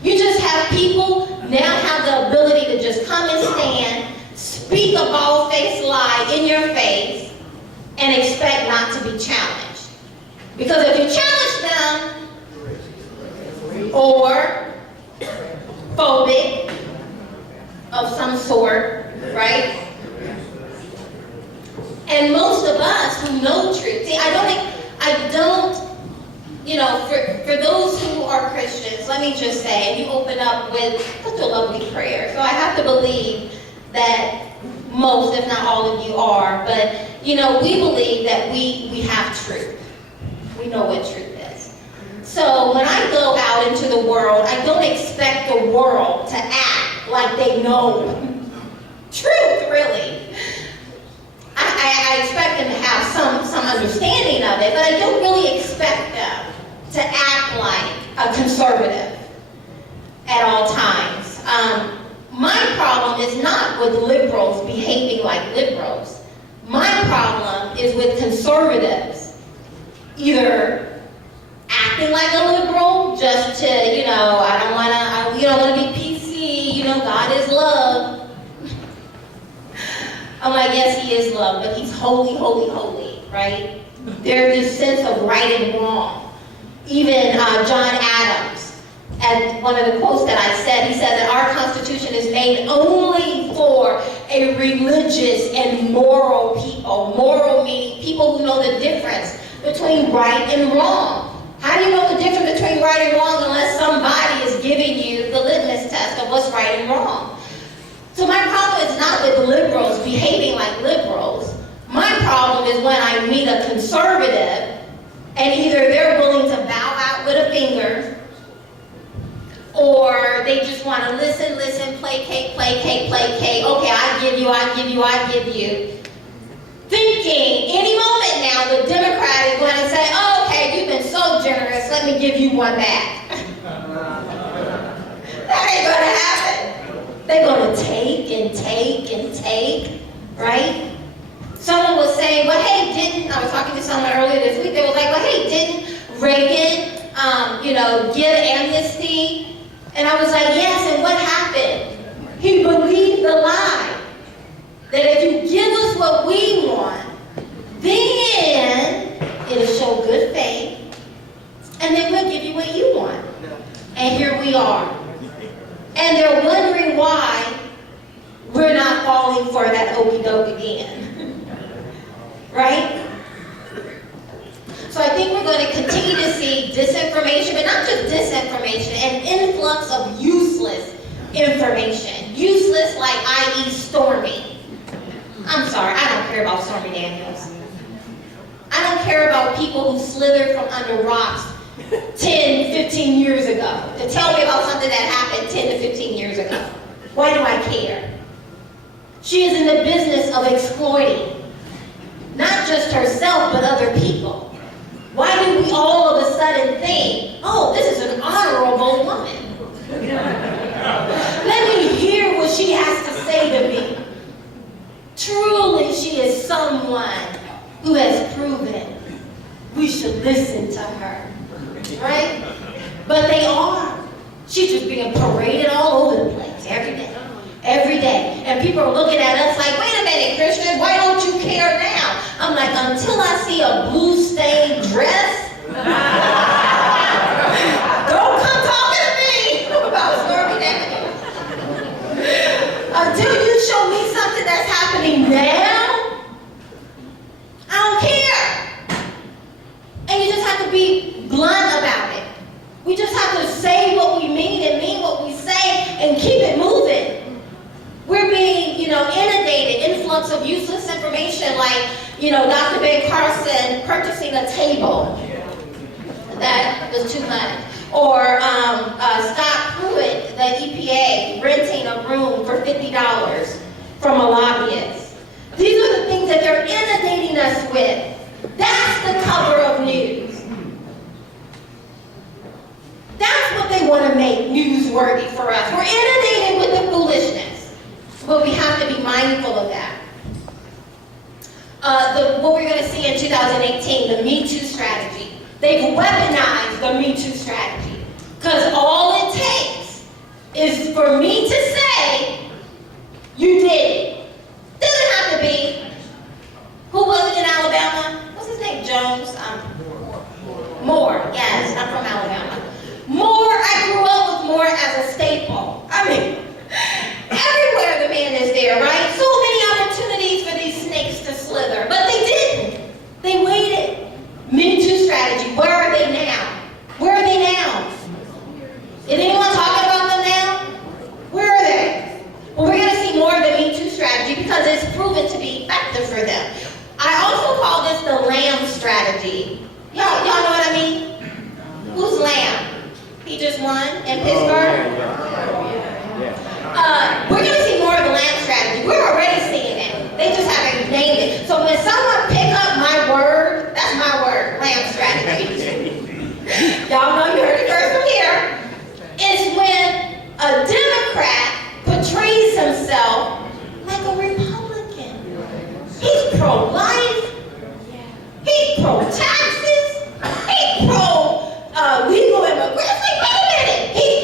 You just have people now have the ability to just come and stand, speak a bald-faced lie in your face, and expect not to be challenged. Because if you challenge them, or phobic of some sort, right? And most of us who know truth, see, I don't, you know, for those who are Christians, let me just say, and you open up with such a lovely prayer. So I have to believe that most, if not all of you are, but, you know, we believe that we have truth. We know what truth is. So when I go out into the world, I don't expect the world to act like they know truth, really. I expect them to have some understanding of it, but I don't really expect them to act like a conservative at all times. My problem is not with liberals behaving like liberals. My problem is with conservatives either acting like a liberal just to, you know, I don't want to be PC, you know, God is love. I'm like, yes, he is love, but he's holy, holy, holy, right? There's this sense of right and wrong. Even John Adams, and one of the quotes that I said, he said that our Constitution is made only for a religious and moral people. Moral meaning people who know the difference between right and wrong. How do you know the difference between right and wrong unless somebody is giving you the litmus test of what's right and wrong? So my problem is not with liberals behaving like liberals. My problem is when I meet a conservative and either they're willing to bow out with a finger, or they just want to listen, placate. Okay, I give you. Thinking any moment now the Democrat is going to say, oh, okay, you've been so generous, let me give you one back. That ain't going to happen. They're going to take and take, right? Someone was saying, well, hey, I was talking to someone earlier this week, they was like, well, hey, didn't Reagan, give amnesty? And I was like, yes, and what happened? He believed the lie. That if you give us what we want, then it'll show good faith, and then we'll give you what you want. And here we are. And they're wondering why we're not falling for that okey doke again. Right? So I think we're going to continue to see disinformation, but not just disinformation, an influx of useless information. Useless like i.e. Stormy. I'm sorry, I don't care about Stormy Daniels. I don't care about people who slithered from under rocks 10, 15 years ago to tell me about something that happened 10 to 15 years ago. Why do I care? She is in the business of exploiting not just herself, but other people. Why do we all of a sudden think, oh, this is an honorable woman? Let me hear what she has to say to me. Truly, she is someone who has proven we should listen to her, right? But they are. She's just being paraded all over the place every day. And people are looking at us like, wait a minute, Christian, why don't you care now? I'm like, until I see a blue stained dress, I don't care. And you just have to be blunt about it. We just have to say what we mean and mean what we say and keep it moving. We're being, inundated, influx of useless information like, Dr. Ben Carson purchasing a table. That was too much. Or Scott Pruitt, the EPA, renting a room for $50 from a lobbyist. These are the things that they're inundating us with. That's the cover of news. That's what they want to make newsworthy for us. We're inundated with the foolishness. But we have to be mindful of that. What we're going to see in 2018, the Me Too strategy. They've weaponized the Me Too strategy. Because all it takes is for me to say, you did it. Doesn't have to be. Who was it in Alabama? What's his name? Jones? Moore. Yes, I'm from Alabama. Moore, I grew up with Moore as a staple. I mean, everywhere the man is there, right? So many opportunities for these snakes to slither. But they didn't. They waited. Me Too strategy. Where are they now? Where are they now? Is anyone talking about them now? Where are they? Well, we're going to see more of the Me Too strategy because it's proven to be effective for them. I also call this the lamb strategy. Y'all know what I mean? Who's lamb? He just won in Pittsburgh? We're going to see more of the lamb strategy. We're already seeing it. They just haven't named it. So when someone pick up my word, that's my word, lamb strategy. Y'all know you heard it first from here. It's when a Democrat portrays himself like a Republican. He's pro-life. He's pro-taxes. He's pro-legal immigration. Wait a minute. He's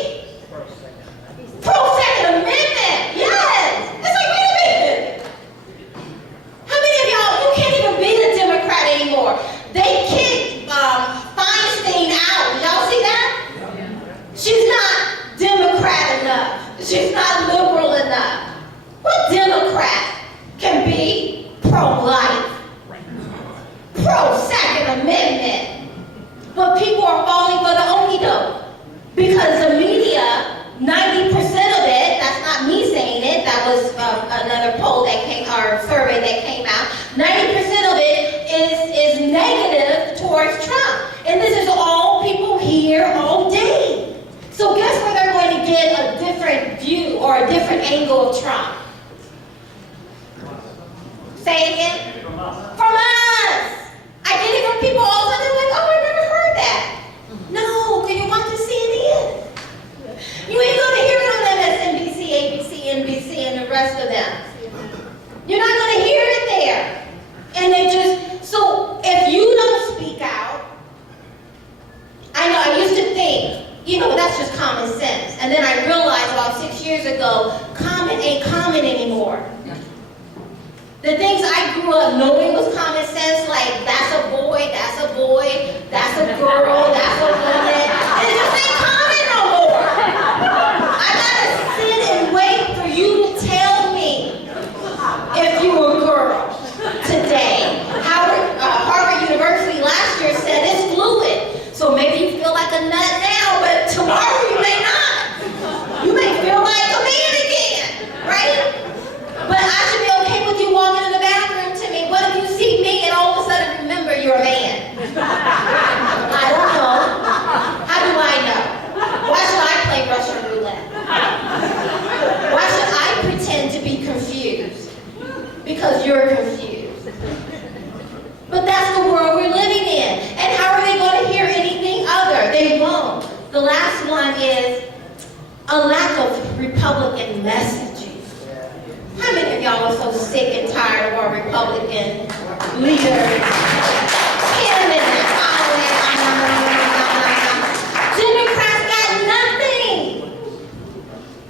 pro-Second Amendment. Yes. It's like, wait a minute. How many of y'all, you can't even be the Democrat anymore. They kicked Feinstein out. Did y'all see that? She's not Democrat enough. She's not liberal enough. What Democrat can be pro-life, pro-Second Amendment? But people are falling for the okie-doke because the media, 90% of it, that's not me saying it, that was another poll that came, or survey that came out, 90% of it is negative towards Trump. And this is all people hear all day. So guess where they're going to get a different view or a different angle of Trump? Say it again? From us. I get it from people all the time. They're like, oh, I never heard that. No, because you watch the CNN. You ain't going to hear it on MSNBC, ABC, NBC, and the rest of them. You're not going to hear it there. And they just, so if you don't speak out, I know I used to think, that's just common sense. And then I realized about 6 years ago, common ain't common anymore. The things I grew up knowing was common sense, like that's a boy, that's a boy, that's a girl, that's a woman. It just ain't common no more. I gotta sit and wait for you to tell me if you were a girl today. Harvard University last year said it's fluid. So maybe you feel like a nut now, but tomorrow you may not. You may feel like a man again, right? But I should be okay with you walking in the bathroom to me. What if you see me and all of a sudden remember you're a man? I don't know. How do I know? Why should I play Russian roulette? Why should I pretend to be confused? Because you're confused. But that's the world we're living in. And how are they going to hear anything other? They won't. The last one is a lack of Republican messaging. How many of y'all are so sick and tired of our Republican leaders? Democrats got nothing.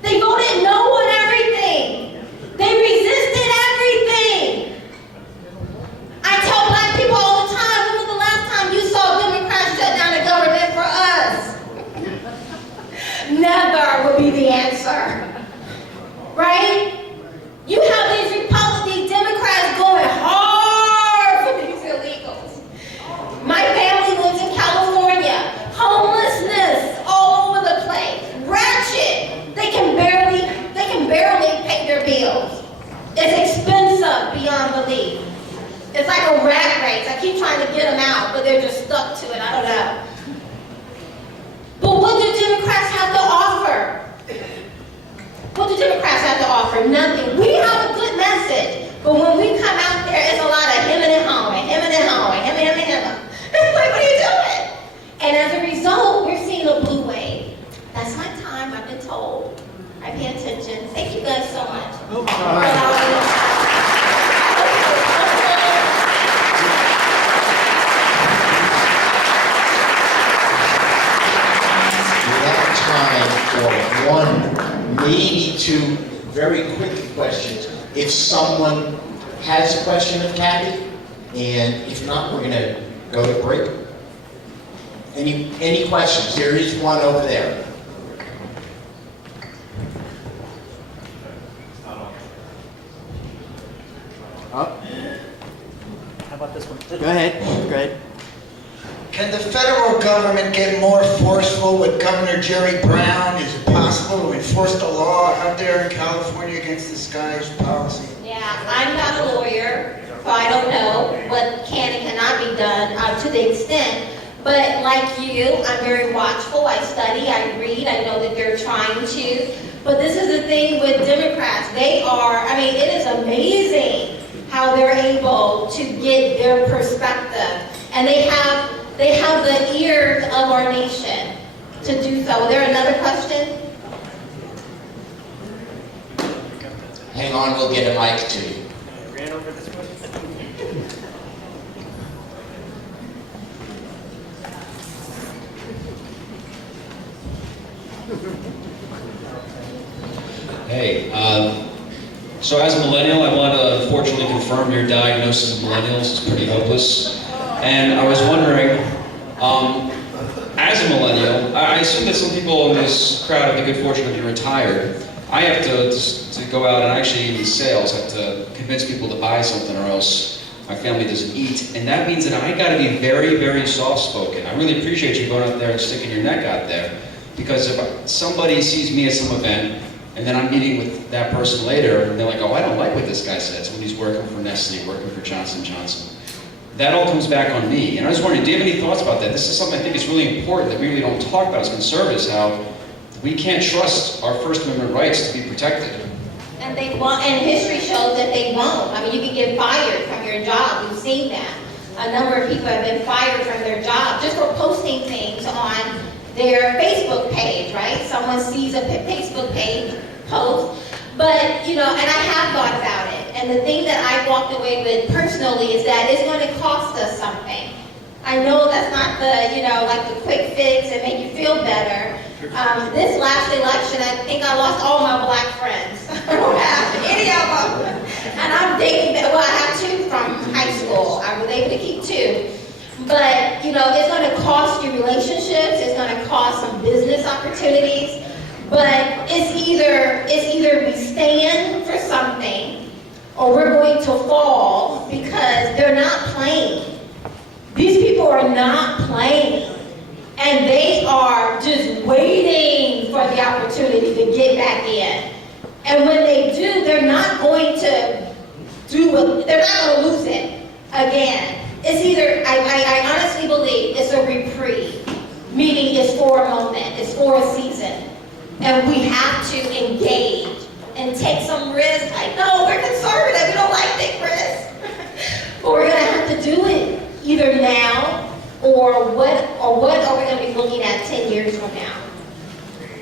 They voted no on everything. They resisted everything. I tell black people all the time, when was the last time you saw Democrats shut down the government for us? Never would be the answer. Right? You have these Democrats going hard for these or nothing. We have a good message, but when we come out there, it's a lot of hemming and hawing, hemming and hawing, hemming, hemming, hemming. It's like, what are you doing? And as a result, we're seeing a blue wave. That's my time, I've been told. I pay attention. Thank you guys so much. Time for one, maybe two very quick questions. If someone has a question of Kathy, and if not, we're going to go to break. Any questions? There is one over there. How about this one? Go ahead. Go ahead. Can the federal government get more forceful with Governor Jerry Brown? Is it possible to enforce the law out there in California against this guy's policy? Yeah, I'm not a lawyer, so I don't know what can and cannot be done to the extent. But like you, I'm very watchful. I study, I read. I know that they're trying to. But this is the thing with Democrats. They are, I mean, it is amazing how they're able to get their perspective. And they have the ears of our nation to do so. Is there another question? Hang on, we'll get a mic to you. Ran over this one. Hey, so as a millennial, I want to unfortunately confirm your diagnosis of millennials is pretty hopeless. And I was wondering, as a millennial, I assume that some people in this crowd have the good fortune to be retired. I have to go out and actually in sales, have to convince people to buy something or else my family doesn't eat. And that means that I got to be very, very soft-spoken. I really appreciate you going out there and sticking your neck out there. Because if somebody sees me at some event, and then I'm meeting with that person later, and they're like, oh, I don't like what this guy said. So when he's working for Nestle, working for Johnson & Johnson. That all comes back on me. And I was wondering, do you have any thoughts about that? This is something I think is really important that we really don't talk about as conservatives, how we can't trust our First Amendment rights to be protected. And they won't, and history shows that they won't. I mean, you can get fired from your job. We've seen that. A number of people have been fired from their job just for posting things on their Facebook page, right? Someone sees a Facebook page post, but, you know, and I have thought about it. And the thing that I walked away with personally is that it's going to cost us something. I know that's not the, you know, like the quick fix and make you feel better. This last election, I think I lost all my black friends. I don't have any of them. And I'm dating, well, I have two from high school. I was able to keep two. But, you know, it's going to cost you relationships. It's going to cost some business opportunities. But it's either we stand for something or we're going to fall because they're not playing. These people are not playing. And they are just waiting for the opportunity to get back in. And when they do, they're not going to they're not going to lose it again. It's either, I honestly believe it's a reprieve, meaning it's for a moment, it's for a season. And we have to engage and take some risk. I know we're conservative, we don't like big risk. But we're going to have to do it either now or what are we going to be looking at 10 years from now?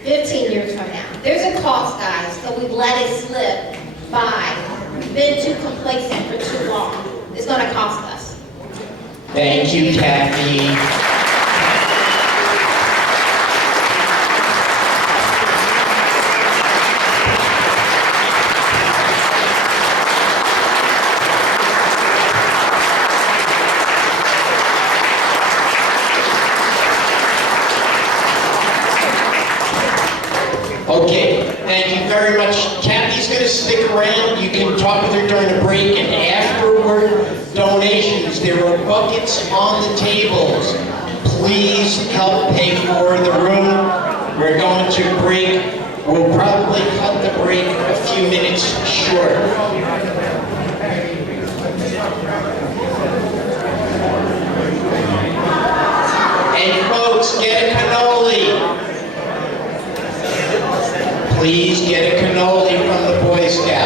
15 years from now. There's a cost, guys, so we've let it slip by. We've been too complacent for too long. It's going to cost us. Thank you, Kathy. Okay, thank you very much. Kathy's going to stick around. You can talk with her during the break, and afterward, donations. There are buckets on the tables. Please help pay for the room. We're going to break. We'll probably cut the break a few minutes short. And folks, get a cannoli. Please get a cannoli from the Boy Scouts.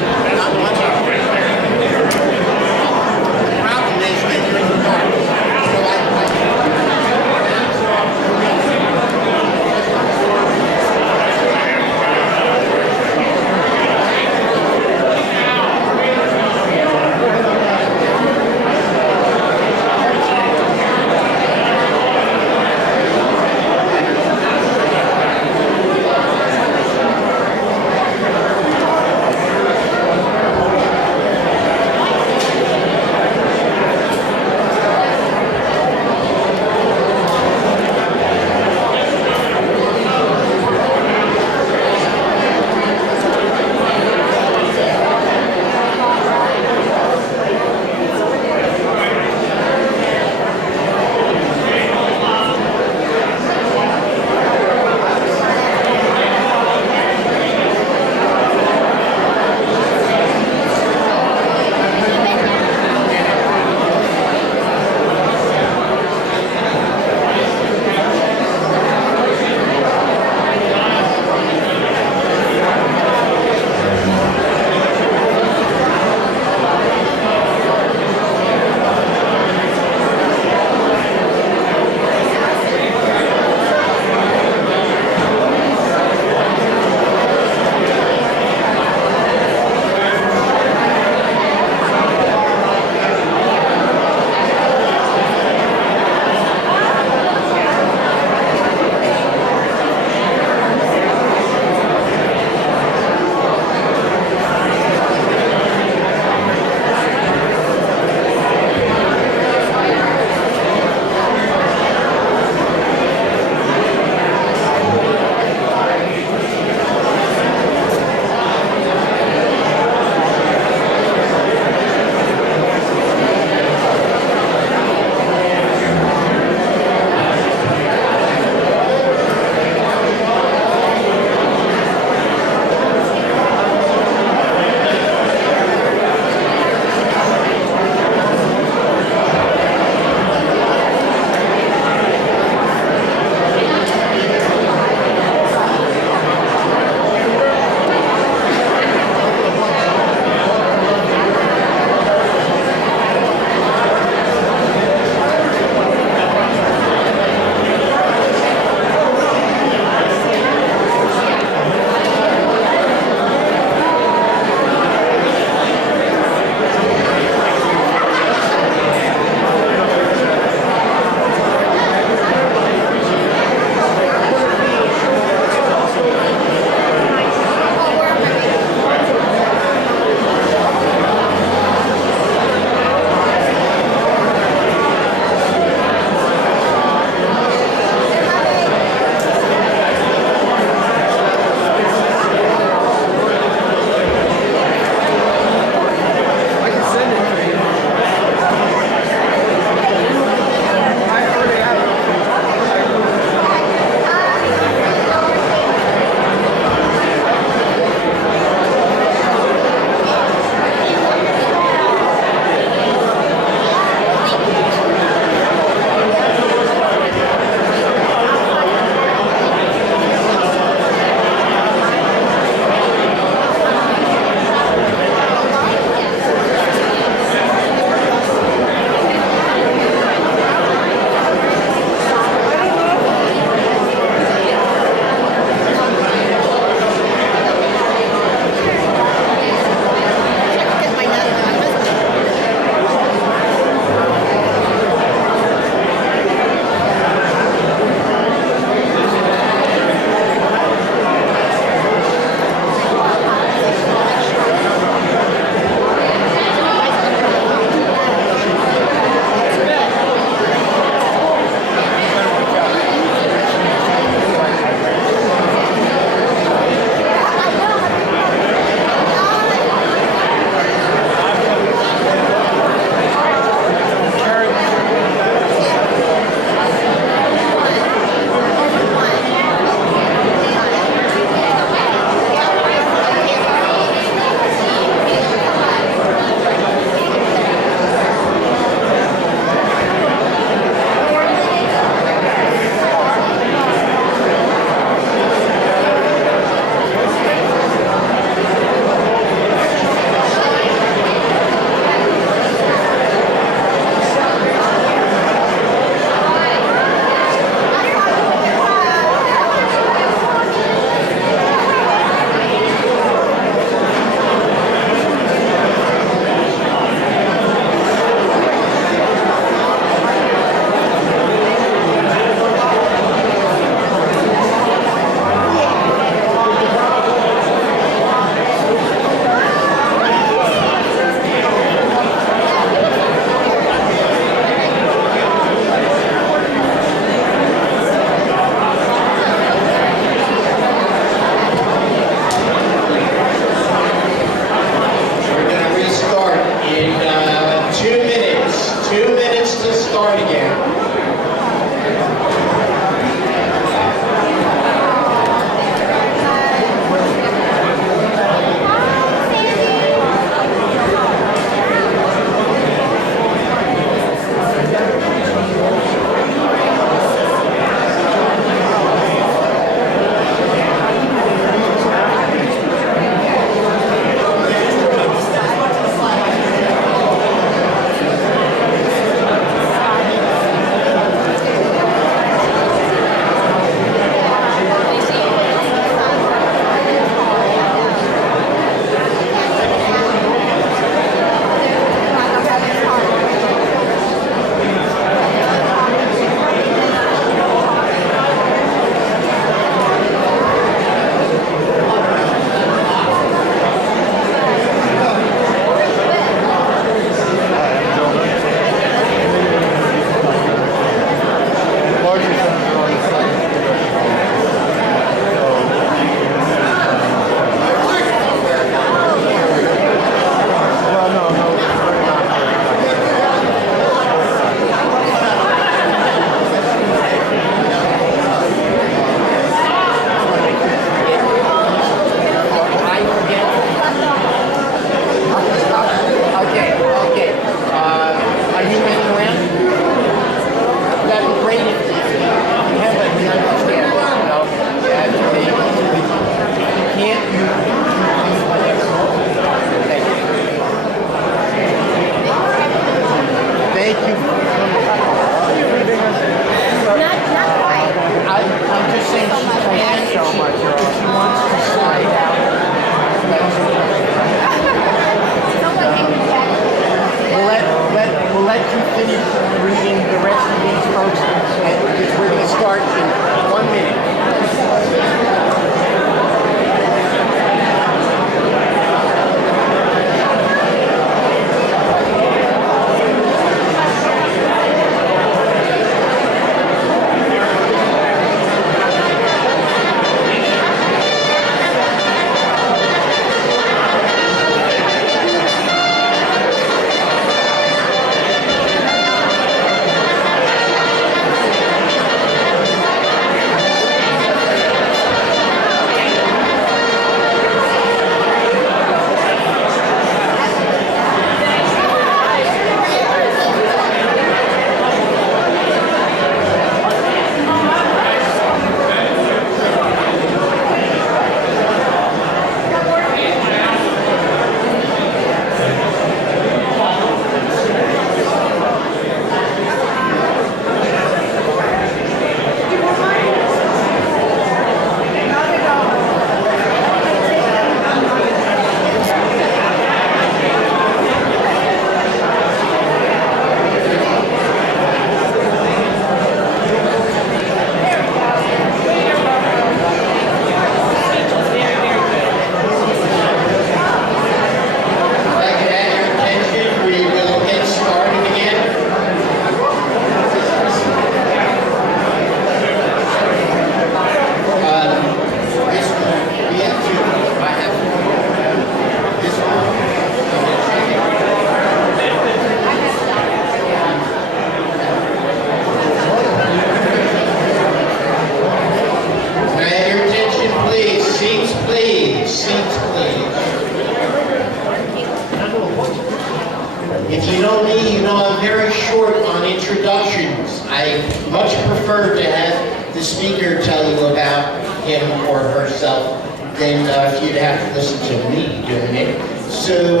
I much prefer to have the speaker tell you about him or herself than if you'd have to listen to me doing it. So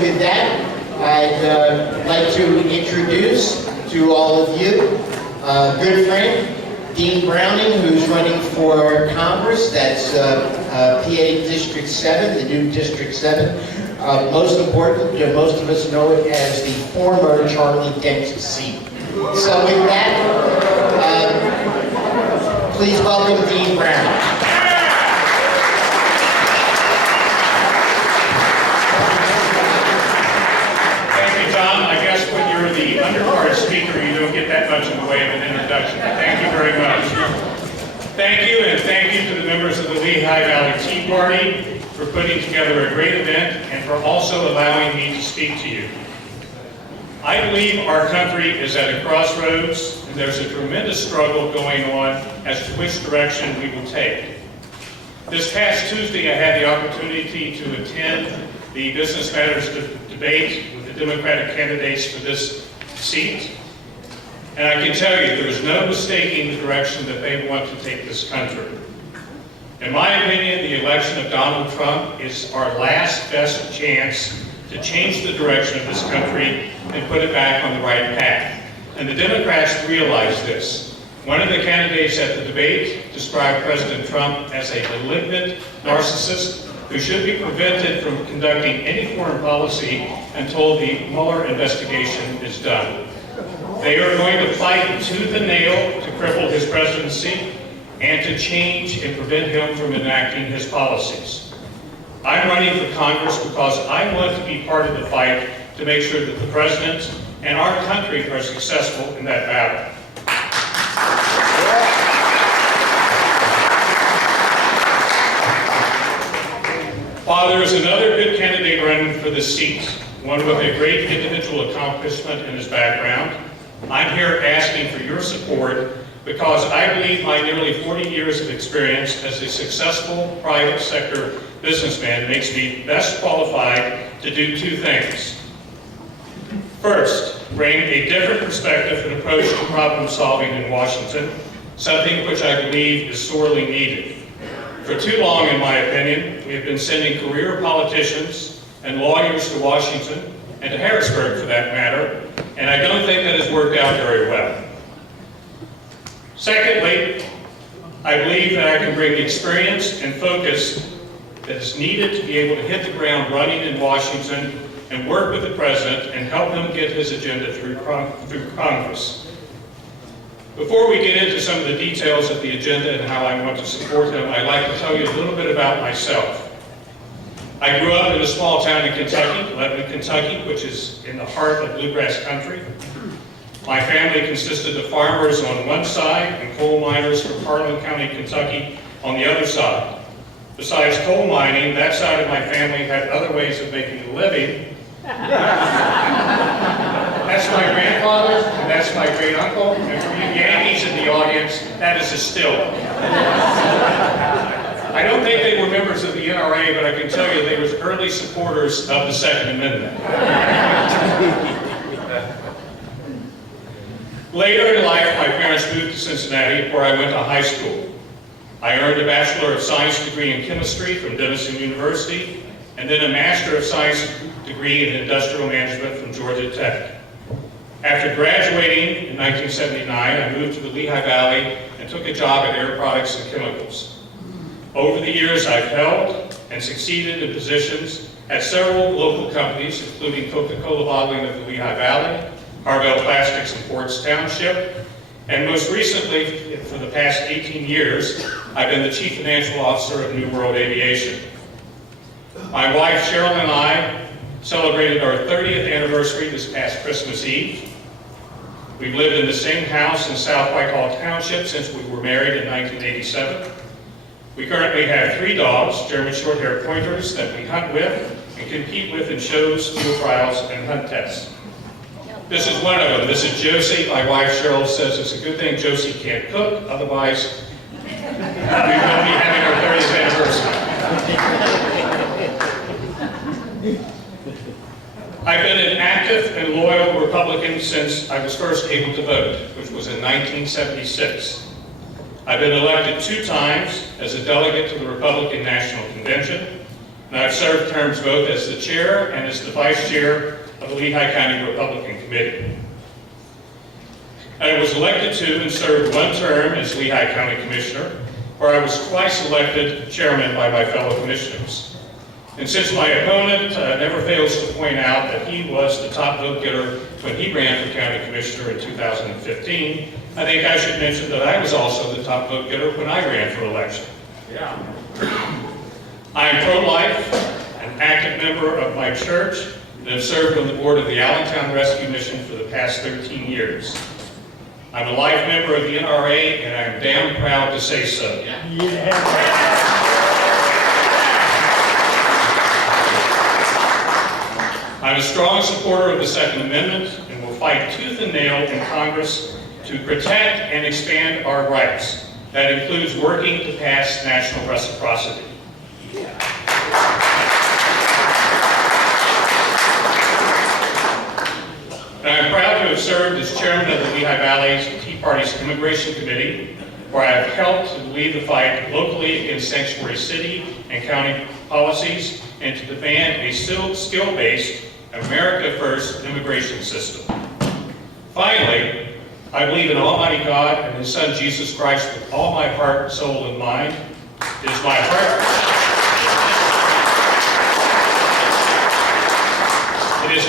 with that, I'd like to introduce to all of you a good friend, Dean Browning, who's running for Congress. That's PA District 7, the new District 7. Most important, most of us know it as the former Charlie Dent seat. So with that, please welcome Dean Browning. I guess when you're the undercard speaker, you don't get that much in the way of an introduction. Thank you very much. Thank you, and thank you to the members of the Lehigh Valley Tea Party for putting together a great event and for also allowing me to speak to you. I believe our country is at a crossroads, and there's a tremendous struggle going on as to which direction we will take. This past Tuesday, I had the opportunity to attend the Business Matters debate with the Democratic candidates for this seat. And I can tell you, there's no mistaking the direction that they want to take this country. In my opinion, the election of Donald Trump is our last best chance to change the direction of this country and put it back on the right path. And the Democrats realize this. One of the candidates at the debate described President Trump as a malignant narcissist who should be prevented from conducting any foreign policy until the Mueller investigation is done. They are going to fight tooth and nail to cripple his presidency and to change and prevent him from enacting his policies. I'm running for Congress because I want to be part of the fight to make sure that the president and our country are successful in that battle. While there is another good candidate running for this seat, one with a great individual accomplishment in his background, I'm here asking for your support because I believe my nearly 40 years of experience as a successful private sector businessman makes me best qualified to do two things. First, bring a different perspective and approach to problem solving in Washington, something which I believe is sorely needed. For too long, in my opinion, we have been sending career politicians and lawyers to Washington, and to Harrisburg for that matter, and I don't think that has worked out very well. Secondly, I believe that I can bring experience and focus that is needed to be able to hit the ground running in Washington and work with the president and help him get his agenda through Congress. Before we get into some of the details of the agenda and how I want to support him, I'd like to tell you a little bit about myself. I grew up in a small town in Kentucky, Lebanon, Kentucky, which is in the heart of bluegrass country. My family consisted of farmers on one side and coal miners from Harlan County, Kentucky on the other side. Besides coal mining, that side of my family had other ways of making a living. That's my grandfather, and that's my great uncle, and for you Yankees in the audience, that is a still. I don't think they were members of the NRA, but I can tell you they were early supporters of the Second Amendment. Later in life, my parents moved to Cincinnati, where I went to high school. I earned a Bachelor of Science degree in chemistry from Denison University, and then a Master of Science degree in industrial management from Georgia Tech. After graduating in 1979, I moved to the Lehigh Valley and took a job at Air Products and Chemicals. Over the years, I've held and succeeded in positions at several local companies, including Coca-Cola Bottling of the Lehigh Valley, Carvel Plastics in Ports Township, and most recently, for the past 18 years, I've been the Chief Financial Officer of New World Aviation. My wife, Cheryl, and I celebrated our 30th anniversary this past Christmas Eve. We've lived in the same house in South Whitehall Township since we were married in 1987. We currently have 3 dogs, German short-haired pointers, that we hunt with and compete with in shows, field trials, and hunt tests. This is one of them. This is Josie. My wife, Cheryl, says it's a good thing Josie can't cook, otherwise we will be having our 30th anniversary. I I've been an active and loyal Republican since I was first able to vote, which was in 1976. I've been elected 2 times as a delegate to the Republican National Convention, and I've served terms both as the chair and as the vice chair of the Lehigh County Republican Committee. I was elected to and served 1 term as Lehigh County Commissioner, where I was twice elected chairman by my fellow commissioners. And since my opponent never fails to point out that he was the top vote getter when he ran for county commissioner in 2015, I think I should mention that I was also the top vote getter when I ran for election. Yeah. I am pro-life, an active member of my church, and have served on the board of the Allentown Rescue Mission for the past 13 years. I'm a life member of the NRA, and I'm damn proud to say so. I'm a strong supporter of the Second Amendment and will fight tooth and nail in Congress to protect and expand our rights. That includes working to pass national reciprocity. And I'm proud to have served as chairman of the Lehigh Valley Tea Party's Immigration Committee, where I have helped to lead the fight locally against sanctuary city and county policies and to demand a skill-based, America First immigration system. Finally, I believe in Almighty God and His Son Jesus Christ with all my heart, soul, and mind. It is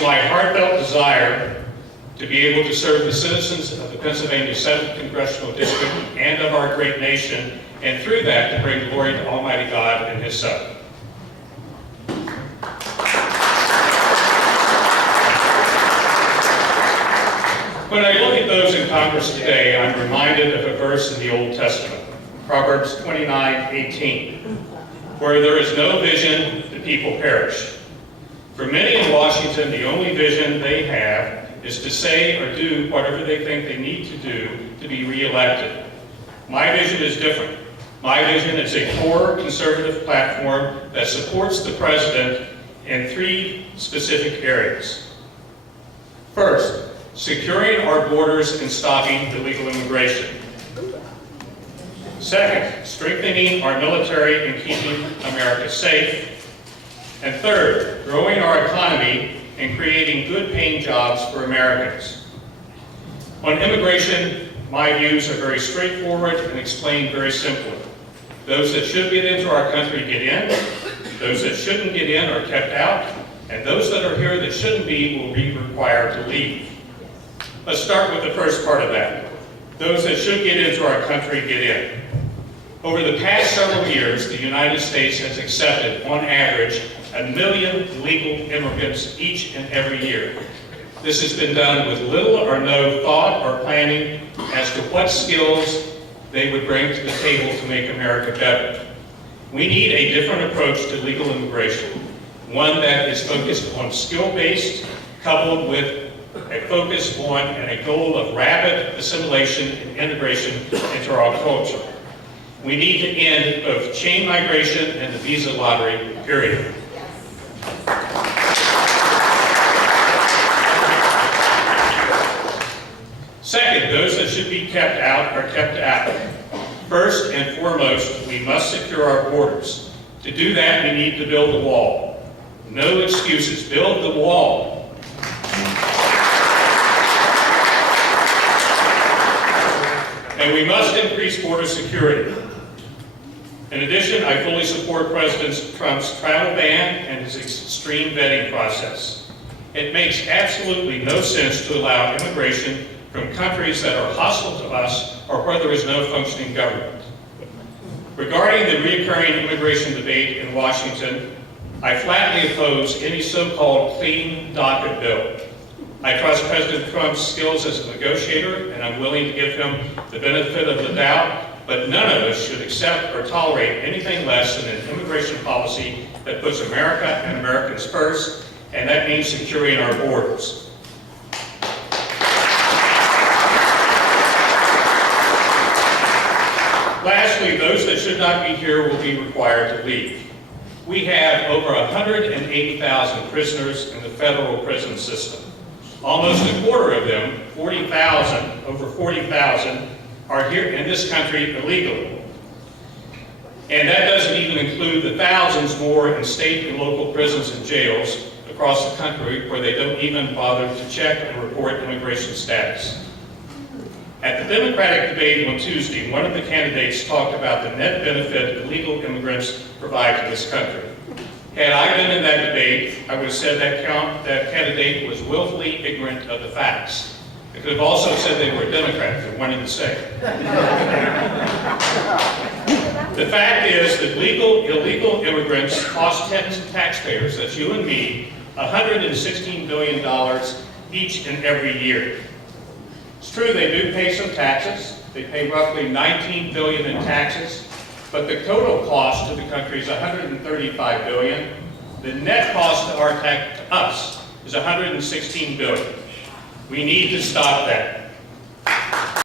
my heartfelt desire to be able to serve the citizens of the Pennsylvania 7th Congressional District and of our great nation, and through that to bring glory to Almighty God and His Son. When I look at those in Congress today, I'm reminded of a verse in the Old Testament, Proverbs 29:18, where there is no vision, the people perish. For many in Washington, the only vision they have is to say or do whatever they think they need to do to be reelected. My vision is different. My vision is a core conservative platform that supports the president in 3 specific areas. First, securing our borders and stopping illegal immigration. Second, strengthening our military and keeping America safe. And third, growing our economy and creating good-paying jobs for Americans. On immigration, my views are very straightforward and explained very simply. Those that should get into our country get in, those that shouldn't get in are kept out, and those that are here that shouldn't be will be required to leave. Let's start with the first part of that. Those that should get into our country get in. Over the past several years, the United States has accepted, on average, 1 million legal immigrants each and every year. This has been done with little or no thought or planning as to what skills they would bring to the table to make America better. We need a different approach to legal immigration, one that is focused on skill-based, coupled with a focus on and a goal of rapid assimilation and integration into our culture. We need to end both chain migration and the visa lottery, period. Second, those that should be kept out are kept out. First and foremost, we must secure our borders. To do that, we need to build a wall. No excuses. Build the wall. And we must increase border security. In addition, I fully support President Trump's travel ban and his extreme vetting process. It makes absolutely no sense to allow immigration from countries that are hostile to us or where there is no functioning government. Regarding the recurring immigration debate in Washington, I flatly oppose any so-called clean docket bill. I trust President Trump's skills as a negotiator, and I'm willing to give him the benefit of the doubt, but none of us should accept or tolerate anything less than an immigration policy that puts America and Americans first, and that means securing our borders. Lastly, those that should not be here will be required to leave. We have over 180,000 prisoners in the federal prison system. Almost a quarter of them, 40,000, over 40,000, are here in this country illegally. And that doesn't even include the thousands more in state and local prisons and jails across the country where they don't even bother to check and report immigration status. At the Democratic debate on Tuesday, one of the candidates talked about the net benefit illegal immigrants provide to this country. Had I been in that debate, I would have said that candidate was willfully ignorant of the facts. I could have also said they were a Democrat for wanting to say. The fact is that illegal immigrants cost taxpayers, that's you and me, $116 billion each and every year. It's true they do pay some taxes. They pay roughly $19 billion in taxes, but the total cost to the country is $135 billion. The net cost to us is $116 billion. We need to stop that.